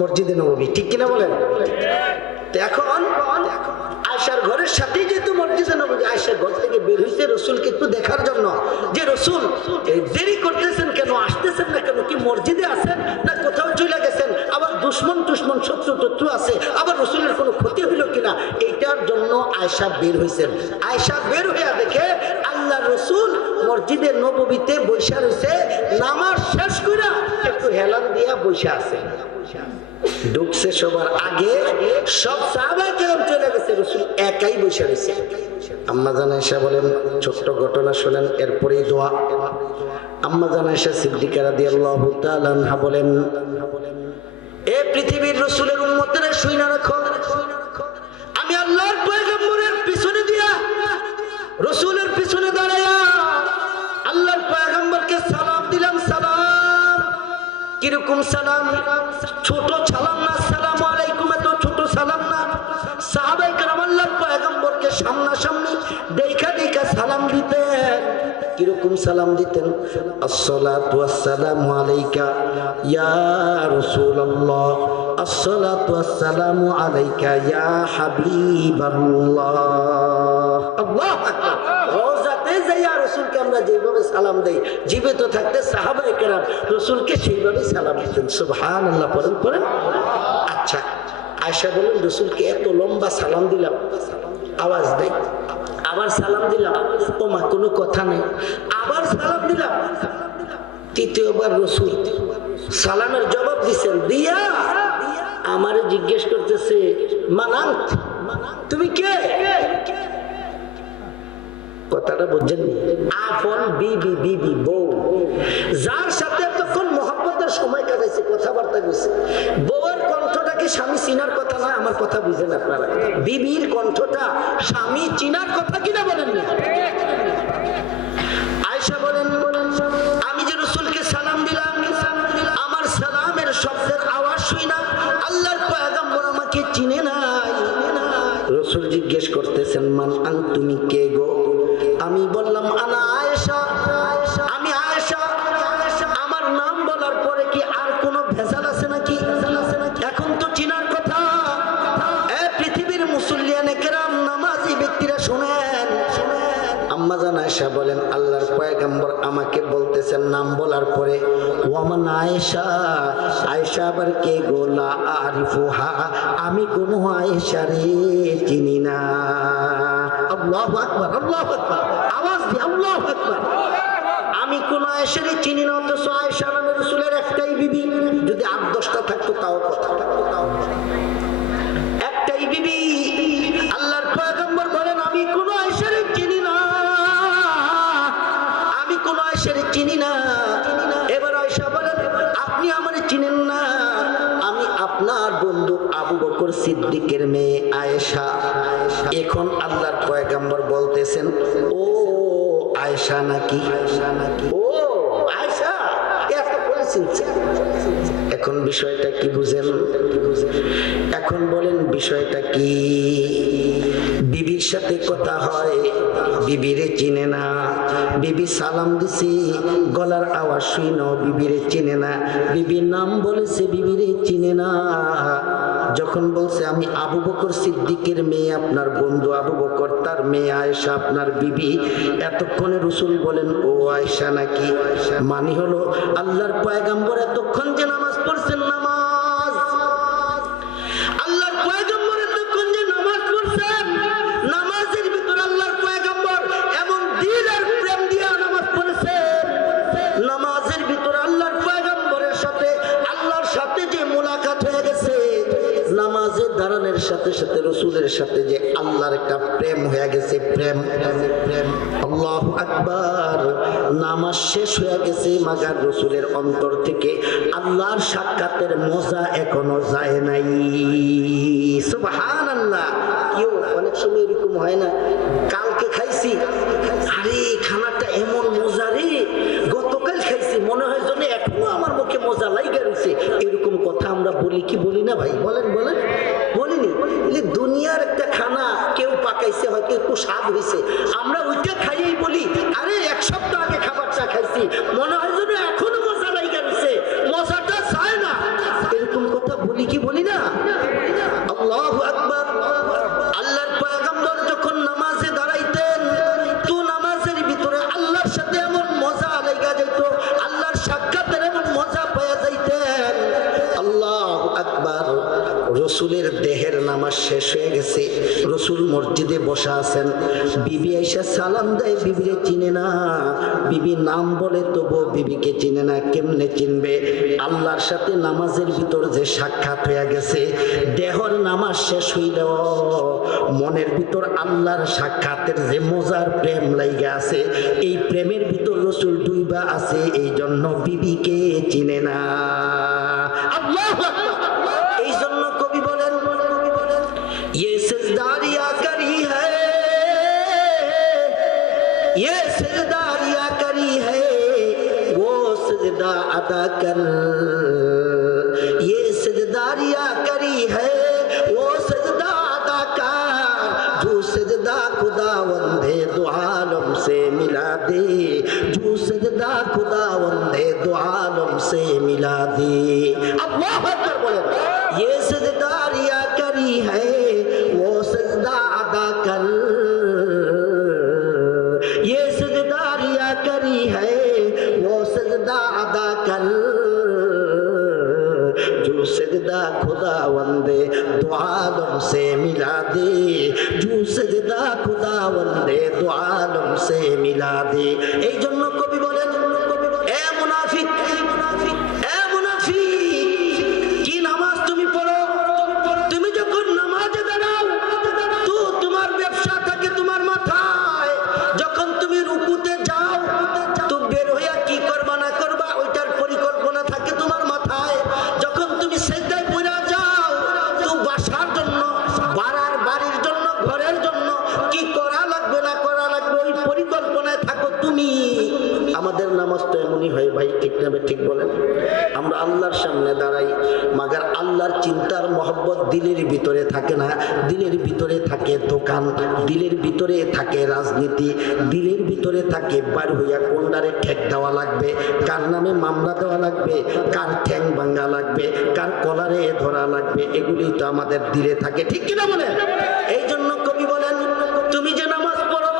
মসজিদে নববী, ঠিক কিনা বলেন? এখন আয়েশার ঘরের সাথেই যেহেতু মসজিদে নববী, আয়েশার ঘর থেকে বের হয়েছে রসুলকে একটু দেখার জন্য, যে রসুল দেরি করতেছেন কেন, আসতেছেন না কেন, কি মসজিদে আছেন না কোথাও চলে গেছেন, আবার দুশ্মন শত্রু টত্রু আছে, আবার রসুলের কোনো ক্ষতি হইল কিনা, এইটার জন্য আয়েশা বের হয়েছেন। আয়েশা বের হইয়া দেখে আল্লাহ রসুল মসজিদে নববীতে বৈশা রয়েছে, নামাজ শেষ করে একটু হেলান দিয়া বৈশা আছে। ঢুকছে সবার আগে, সব সাহাবায়ে কেরাম চলে গেছে, রাসূল একাই বসে রয়েছে। আম্মা জান আয়েশা বলেন, ছোট্ট ঘটনা শুনেন, এরপরেই দোয়া। আম্মা জান আয়েশা সিদ্দিকা রাদিয়াল্লাহু তাআলা আনহা বলেন, এ পৃথিবীর রাসূলের উম্মতেরা শুইনা রাখো, আমি আল্লাহর পয়গম্বরের পিছনে দিয়া, রাসূলের পিছনে দাঁড়ায়া আল্লাহর পয়গম্বরকে সালাম দিলাম। সালাম কিরকম সালাম? ছোট সালাম না, আসসালামু আলাইকুম এত ছোট সালাম না। সাহাবায়ে কেরাম আল্লাহর পয়গম্বরকে সামনাসামনি দেখা দেখা সালাম দিতেন। কিরকম সালাম দিতেন? আসসালাতু ওয়াসসালামু আলাইকা ইয়া রাসূলুল্লাহ, আসসালাতু ওয়াসসালামু আলাইকা ইয়া হাবিবাল্লাহ। আল্লাহু আকবার। রওজাতে যাইয়া রাসূলকে আমরা যেভাবে সালাম দেই, জীবিত থাকতে সাহাবায়ে কেরাম রাসূলকে সেইভাবে সালাম দিতেন। সুবহানাল্লাহ পড়েন পড়েন। আচ্ছা, আয়েশা বলেন, রাসূলকে এত লম্বা সালাম দিলাম, আওয়াজ দেই, আবার সালাম দিলাম, ওমা কোনো কথা নেই, আবার সালাম দিলাম। তৃতীয়বার রাসূল সালামের জবাব দিছেন, দিয়া আমারে জিজ্ঞেস করতেছে, মানান্ত, তুমি কে? কথাটা বুঝছেন? আপন বিবি, বিবি বউ, যার সাথে এতক্ষণ মহব্বতের সময় কাটাইছে, কথাবার্তা কইছে, বউয়ের কণ্ঠটা কি স্বামী চিনার কথা না? আমার কথা বুঝেন আপনারা? বিবির কণ্ঠটা স্বামী চিনার কথা কিনা বলেন না? আয়েশা বলেন, আমি যে রাসূলকে সালাম দিলাম, আমার সালামের শব্দের আওয়াজ শুই না আল্লাহর পয়গম্বর আমাকে চিনে নাই। রাসূল জিজ্ঞেস করতেছেন, মান আন, তুমি কে গো? আমি বললাম, আনা আয়েশা, আমি আয়েশা। আমার নাম বলার পরে কি আর কোনো ভেজাল আছে নাকি? এখন তো চিনার কথা। পৃথিবীর মুসল্লিয়ানে কেরাম, নামাজি ব্যক্তিরা শুনেন। আম্মা জান আয়েশা বলেন, আল্লাহর পয়গম্বর আমাকে বলতেছেন নাম বলার পরে, ওয়ামান আয়েশা, আয়েশা আবার কে গো? লা আরিফুহা, আমি কোনো আয়েশারে চিনি না। আল্লাহু আকবার, আল্লাহু আকবার, আওয়াজ দিয়ে আল্লাহু আকবার। আমি কোন আয়েশারে চিনি না, অথচ আয়েশা নামে রাসূলের একটাই বিবি। যদি ৮-১০টা থাকতো তাও কথা, একটাই বিবি। আল্লাহর পয়গম্বর বলেন, আমি কোন আয়েশারে চিনি না, আমি কোন আয়েশারে চিনি না। এবার আয়েশা বলেন, আপনি আমারে চিনেন না, আমি আপনার বন্ধু আবু বকর সিদ্দিকের মেয়ে আয়েশা। এখন আল্লাহর পয়গম্বর বলতেছেন, ও আয়েশা নাকি? ও আয়েশা, এত করে চিনছে। এখন বিষয়টা কি বুঝেন? এখন বলেন বিষয়টা কি? বিবির সাথে কথা হয়, বিবিরে চিনে না। বিবি সালাম দিছে, গলার আওয়াজ শুই না, বিবিরে চিনে না। বিবির নাম বলেছে, বিবিরে চিনে না। যখন বলছে আমি আবু বকর সিদ্দিকের মেয়ে, আপনার বন্ধু আবু বকর, তার মেয়ে আয়েশা আপনার বিবি, এতক্ষণে রাসূল বলেন, ও আয়েশা নাকি? মানে হলো আল্লাহর পয়গম্বর এতক্ষণ যে নামাজ পড়ছেন, নামাজ, আল্লাহর পয়গম্বর এতক্ষণ যে নামাজ পড়ছেন, নামাজের ভিতর আল্লাহর পয়গম্বর এমন দিল আর প্রেম দিয়ে নামাজ পড়েছেন, নামাজের ভিতর আল্লাহর পয়গম্বরের সাথে, আল্লাহর সাথে যে মুলাকাত হয়ে গেছে, নামাজে দাঁড়ানোর সাথে সাথে রাসূলের সাথে যে আল্লাহর একটা প্রেম হয়ে গেছে, প্রেম। আল্লাহু আকবার। নামাজ শেষ হয়ে গেছে, মাগার রাসূলের অন্তর থেকে আল্লাহর সাক্ষাতের মজা এখনো যায় নাই। সুবহানাল্লাহ। কেউ অনেক সময় এরকম হয় না, কালকে খাইছি, আরে খানাটা এমন মজা রে, গতকাল খাইছি, মনে হয় যেন এখনো আমার মুখে মজা লাইগা রয়েছে। এরকম কথা আমরা বলি কি বলি না ভাই? বলেন বলেন, বলিনি? দুনিয়ার একটা খানা কেউ পাকাই থেকে একটু স্বাদ হয়েছে, আমরা ওইটা খাইয়েই বলি আরে 1 সপ্তাহ আগে খাবারটা খাইছি, মনে হয় যেন এখনো মজা লাইগা রয়েছে, মজাটা চায় না, এরকম কথা বলি কি বলি না? আল্লাহু আকবার। আল্লাহর পয়গম্বর যখন নামাজে দাঁড়াইতেন তো নামাজের ভিতরে আল্লাহর সাথে এমন মজা লাইগা যেত, আল্লাহর সাক্ষাতের এমন মজা পাওয়া যাইতেন। আল্লাহু আকবার। রসুলের দেহের নামাজ শেষ হয়ে গেছে, রসুল মসজিদে বসা আছেন, বিবি আইসা সালাম দেয়, বিবিরে চিনে না, বিবি নাম বলে তবু বিবিকে চিনে না, কেমনে চিনবে? আল্লাহর সাথে নামাজের ভিতর যে সাক্ষাৎ হয়ে গেছে, দেহর নামাজ শেষ হইল, মনের ভিতর আল্লাহর সাক্ষাতের যে মজার প্রেম লাইগা আছে, এই প্রেমের ভিতর রসুল ডুইবা আছে, এই জন্য বিবিকে চিনে না। আল্লাহু আকবার। এই জন্য কবি বলেন ये सिजदारिया करी है, ये सिजदारिया करी है, वो सिजदा अदा कर, ये सिजदारिया करी है, वो सिजदा अदा कर, जो सिजदा खुदा वंदे दो आलम से मिला दे, जो सिजदा खुदा वंदे दो आलम से मिला दे। अल्लाह अकबर बोले ये सिजदारिया करी है, वो सजदा अदा कर, ये सजदारिया करी है, वो सजदा अदा कर, जो सजदा खुदा वंदे दो आलम से मिला दे, जो सजदा खुदा वंदे दो आलम से मिला दे। এই জন্য কবি বলেন এ মুনাফিক, এ মুনাফিক, কি নামাজ তুমি পড়ো, তুমি যখন নামাজে দাঁড়াও তো তোমার ব্যবসা থাকে তোমার মাথায়, যখন তুমি রুকুতে যাও তো বের হইয়া কি করবা না করবা ওইটার পরিকল্পনা থাকে তোমার মাথায়, যখন তুমি সিজদায় পড়ে যাও তো বাসার জন্য, বাড়ির জন্য, ঘরের জন্য কি করা লাগবে না করা লাগবে ওই পরিকল্পনায় থাকো তুমি। আমাদের নামাজ তো এমনই হয় ভাই, ঠিক না? ঠিক বলেন। আমরা আল্লাহর সামনে দাঁড়াই, মাগার আল্লাহর চিন্তার মহব্বত দিলের ভিতরে থাকে না, দিলের ভিতরে থাকে দোকান, দিলের ভিতরে থাকে রাজনীতি, দিলের ভিতরে থাকে বার হইয়া কোনটারে ঠেক দেওয়া লাগবে, কার নামে মামলা দেওয়া লাগবে, কার ঠ্যাং ভাঙা লাগবে, কার কলারে ধরা লাগবে, এগুলি তো আমাদের দিলে থাকে, ঠিক কিনা বলেন? এই জন্য কবি বলেন তুমি যে নামাজ পড়ো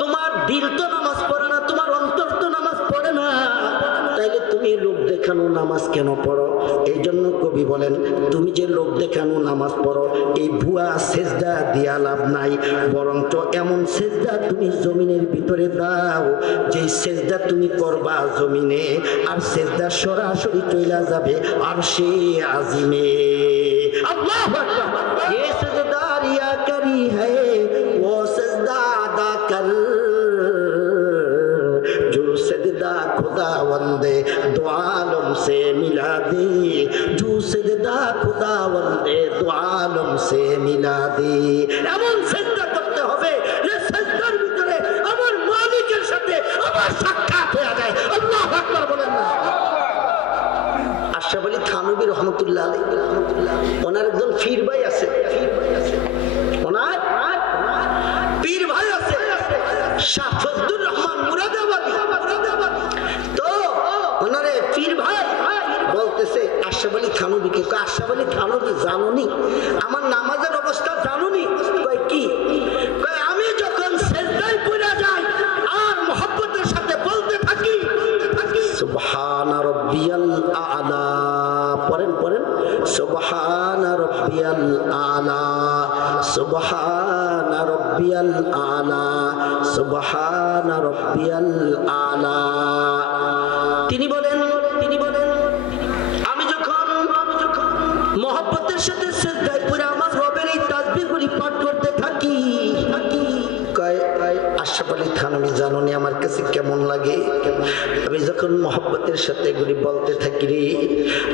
তোমার দিল তো নামাজ পড়ে না, তোমার অন্তর তো নামাজ পড়ে না, তাইলে তুমি লোক দেখানো নামাজ কেন পড়ো? এই জন্য কবি বলেন তুমি যে লোক দেখানো নামাজ পড়ো এই ভুয়া সেজদা দিয়া লাভ নাই, বরঞ্চ এমন সেজদা তুমি জমিনের ভিতরে দাও যে সেজদা তুমি করবা জমিনে, আর সেজদা সরাসরি চইলা যাবে আরশে আজিমে। আল্লাহু আকবার। ये सजदारिया करी है वो सजदा अदा कर, जो सजदा खुदा वंदे दो आलम से मिला दे, जो सजदा खुदा वंदे दो आलम से मिला दे। এমন সেজদা করতে হবে যে সেজদার ভিতরে আমার মালিকের সাথে আমার সাক্ষাৎ হয়ে যায়। আল্লাহু আকবার বলেন না? আশরাফ আলী থানভী রহমতুল্লাহ আলাইহি, ওনার একজন পীর ভাই আছে, ওনার পীর ভাই আছে শাহ ফজলুর রহমান মুরাদাবাদী, তো ওনারে পীর ভাই বলতেছে আশরাফ আলী থানভীকে, আশরাফ আলী থানভী জানোনি আমার নামাজের অবস্থা জানোনি? কয় কি? কয় আমি যখন সিজদায় পড়ে যাই আর মুহাব্বতের সাথে বলতে থাকি সুবহানা রাব্বিয়াল আ'লা, পড়েন পড়েন, সুবহানা রাব্বিয়াল আ'লা, সুবহানা রাব্বিয়াল আ'লা, সুবহানা রাব্বিয়াল আ'লা। তিনি বলেন আমি যখন মুহাব্বতের সাথে সিজদায় পড়ে আমার রবের এই তাসবিহগুলি পাঠ করতে থাকি, কয় আশরাফ আলী থানভী জানোনি আমার কাছে কেমন লাগে? আমি যখন মহব্বতের সাথে এগুলি বলতে থাকি রে,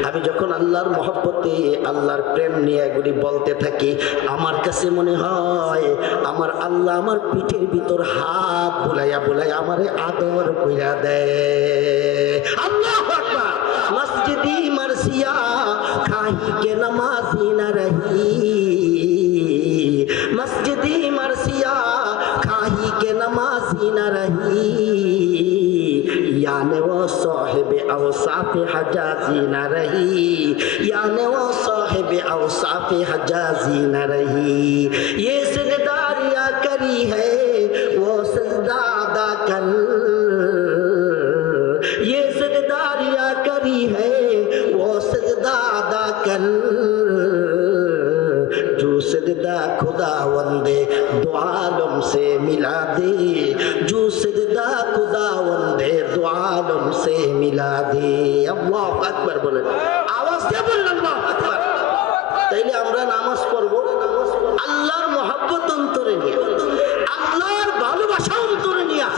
আমি যখন আল্লাহর মহব্বতে আল্লাহর প্রেম নিয়ে এগুলি বলতে থাকি, আমার কাছে মনে হয় আমার আল্লাহ আমার পিঠের ভিতর হাত বুলাইয়া বুলাইয়া আমারে আদর কইরা দেয়। আল্লাহু আকবার। মসজিদি মারসিয়া খাহি কে নামাজি না রহি, মসজিদি মারসিয়া याने वो साहिब औसाफ हजाजी न रही, याने वो साहिब औसाफ हजाजी न रही। ये सजदारियाँ करी है वो सजदा अदा कर, ये सजदारियाँ करी है वो सजदा अदा कर। जो सजदा खुदा वंदे दो आलम से मिला दे, जो सजदा खुदा वंदे दो आलम से मिला दे। अल्लाह আকবার বলেন, আওয়াজ দিয়ে বলেন আল্লাহ আকবার। তাইলে আমরা নামাজ পড়ব আল্লাহর মহব্বত অন্তরে নিয়ে, আল্লাহর ভালোবাসা অন্তরে নিয়ে।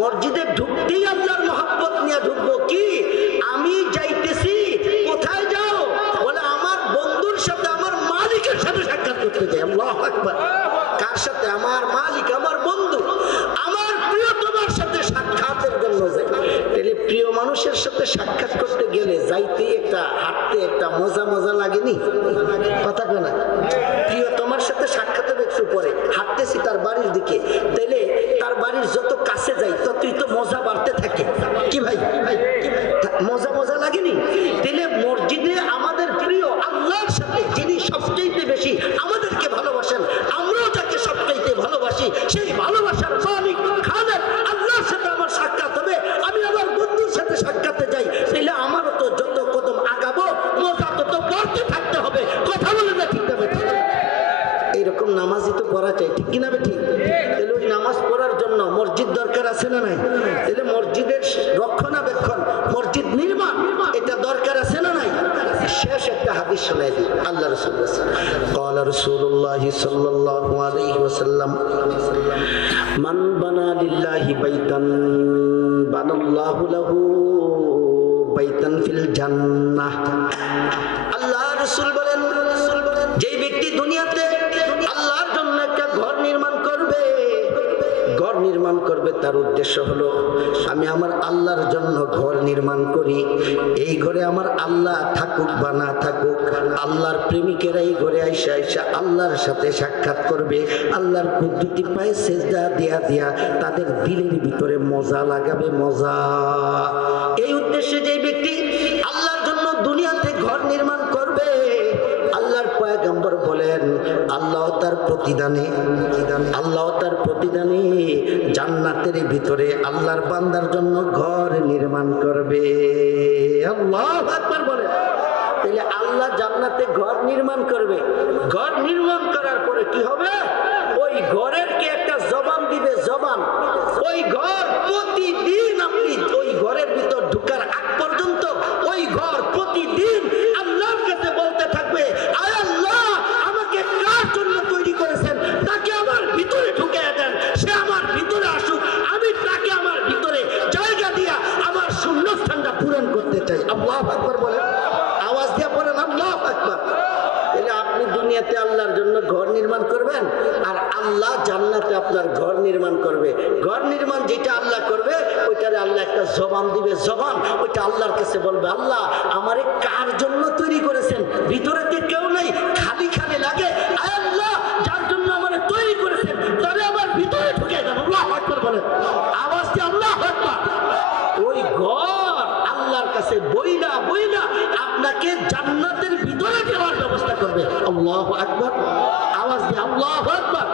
মসজিদে ঢুকতেই আল্লাহর মহব্বত নিয়ে ঢুকবো। কি আমি যাইতেছি, কোথায় যাও? বলে আমার বন্ধুর সাথে, আমার মালিকের সাথে সাক্ষাৎ করতে যাই। আল্লাহু আকবার। কার সাথে? আমার মালিক, আমার বন্ধু, আমার প্রিয়তমার সাথে সাক্ষাতের জন্য যাই। তাহলে প্রিয় মানুষের সাথে সাক্ষাৎ করতে গেলে যাইতেই একটা, হাঁটতে একটা মজা মজা লাগেনি? কথা কয় না? প্রিয়তমার সাথে সাক্ষাৎ হবে একটু পরে, হাঁটতেছি তার বাড়ির দিকে, তাইলে তার বাড়ির যত কাছে যাই ততই তো মজা বাড়তে থাকে। কি ভাই, মজা মজা লাগেনি? তাহলে মসজিদে আমাদের প্রিয় আল্লাহর সাথে যিনি সবচেয়ে বেশি আমাদেরকে ভালোবাসেন, আমরাও যাকে সবচেয়ে ভালোবাসি, সেই ভালোবাসার মালিক খালেক আল্লাহর সাথে আমার সাক্ষাৎ হবে। আমি আমার বন্ধুর সাথে সাক্ষাতে যাই, তাহলে আমারও তো যত কদম আগাবো মজা তত বাড়তে থাকতে হবে। কথা বলে না? ঠিক না? এইরকম নামাজই তো পড়া চাই, ঠিক কিনা? ঠিক। তাহলে ওই নামাজ পড়ার জন্য মসজিদ দরকার আছে না নাই? তাহলে মসজিদের রক্ষণাবেক্ষণ, মসজিদ নির্মাণ, এটা দরকার আছে না নাই? শেষ একটা হাদিস শোনাই দিই। আল্লাহ রাসূল قال رسول الله صلى الله عليه وسلم من بنى لله بيتا بنى الله له বাইতান ফিল জান্নাহ। আল্লাহ রাসূল বলেন, যেই ব্যক্তি দুনিয়াতে আল্লাহর জন্য একটা ঘর নির্মাণ করবে, ঘর নির্মাণ করবে, তার উদ্দেশ্য হলো আমি আমার আল্লাহর জন্য ঘর নির্মাণ করি, এই ঘরে আমার আল্লাহ থাকুক বা না থাকুক, আল্লাহর প্রেমিকেরা এই ঘরে আইসা আইসা আল্লাহর সাথে সাক্ষাৎ করবে, আল্লাহর কুদরতি পায়ে সেজদা দিয়া দিয়া তাদের দিলের ভিতরে মজা লাগাবে, মজা। এই উদ্দেশ্যে যে ব্যক্তি আল্লাহর জন্য দুনিয়াতে ঘর নির্মাণ করবে, আল্লাহর পয়গম্বর বলেন আল্লাহ তার প্রতিদানে, আল্লাহ তার প্রতিদানে জান্নাতের ভিতরে আল্লাহর বান্দার জন্য ঘর নির্মাণ করবে। আল্লাহু আকবার বলেন। তাহলে আল্লাহ জান্নাতে ঘর নির্মাণ করবে। ঘর নির্মাণ করার পরে কি হবে? ওই ঘরের কে একটা জবান দিবে, জবান। ওই ঘর প্রতিদিন, আপনি ওই ঘরের ভিতর ঢুকার আগ পর্যন্ত ওই ঘর প্রতিদিন আল্লাহর কাছে বলতে থাকবে, আয় আল্লাহ, আমাকে কার জন্য তৈরি করেছেন তাকে আমার ভিতরে ঢুকিয়ে দেন, সে আমার ভিতরে আসুক, আমি তাকে আমার ভিতরে জায়গা দিয়া আমার শূন্যস্থানটা পূরণ করতে চাই। আল্লাহু আকবার বলেন, আওয়াজ দিয়ে বলেন আল্লাহু আকবার। তাহলে আপনি দুনিয়াতে আল্লাহর জন্য ঘর নির্মাণ করবেন, আর আল্লাহ জান্নাতে আপনার ঘর নির্মাণ করবে। ঘর নির্মাণ যেটা আল্লাহ করবে, ওইটারে আল্লাহ একটা জবান দিবে, জবান। ওইটা আল্লাহর কাছে বলবে, আল্লাহ আমারে কার জন্য তৈরি করেছেন? ভিতরেতে কেউ নেই, খালি খালি লাগে, আয় আল্লাহ যার জন্য আমারে তৈরি করেছেন তারে আমার ভিতরে ঢুকে দেন। আল্লাহু আকবার বলেন, আওয়াজ দিয়ে আল্লাহু আকবার। ওই ঘর আল্লাহর কাছে বইলা বইলা আপনাকে জান্নাতের ভিতরে যাওয়ার ব্যবস্থা করবে। আল্লাহু আকবার, আওয়াজ দিয়ে আল্লাহু আকবার।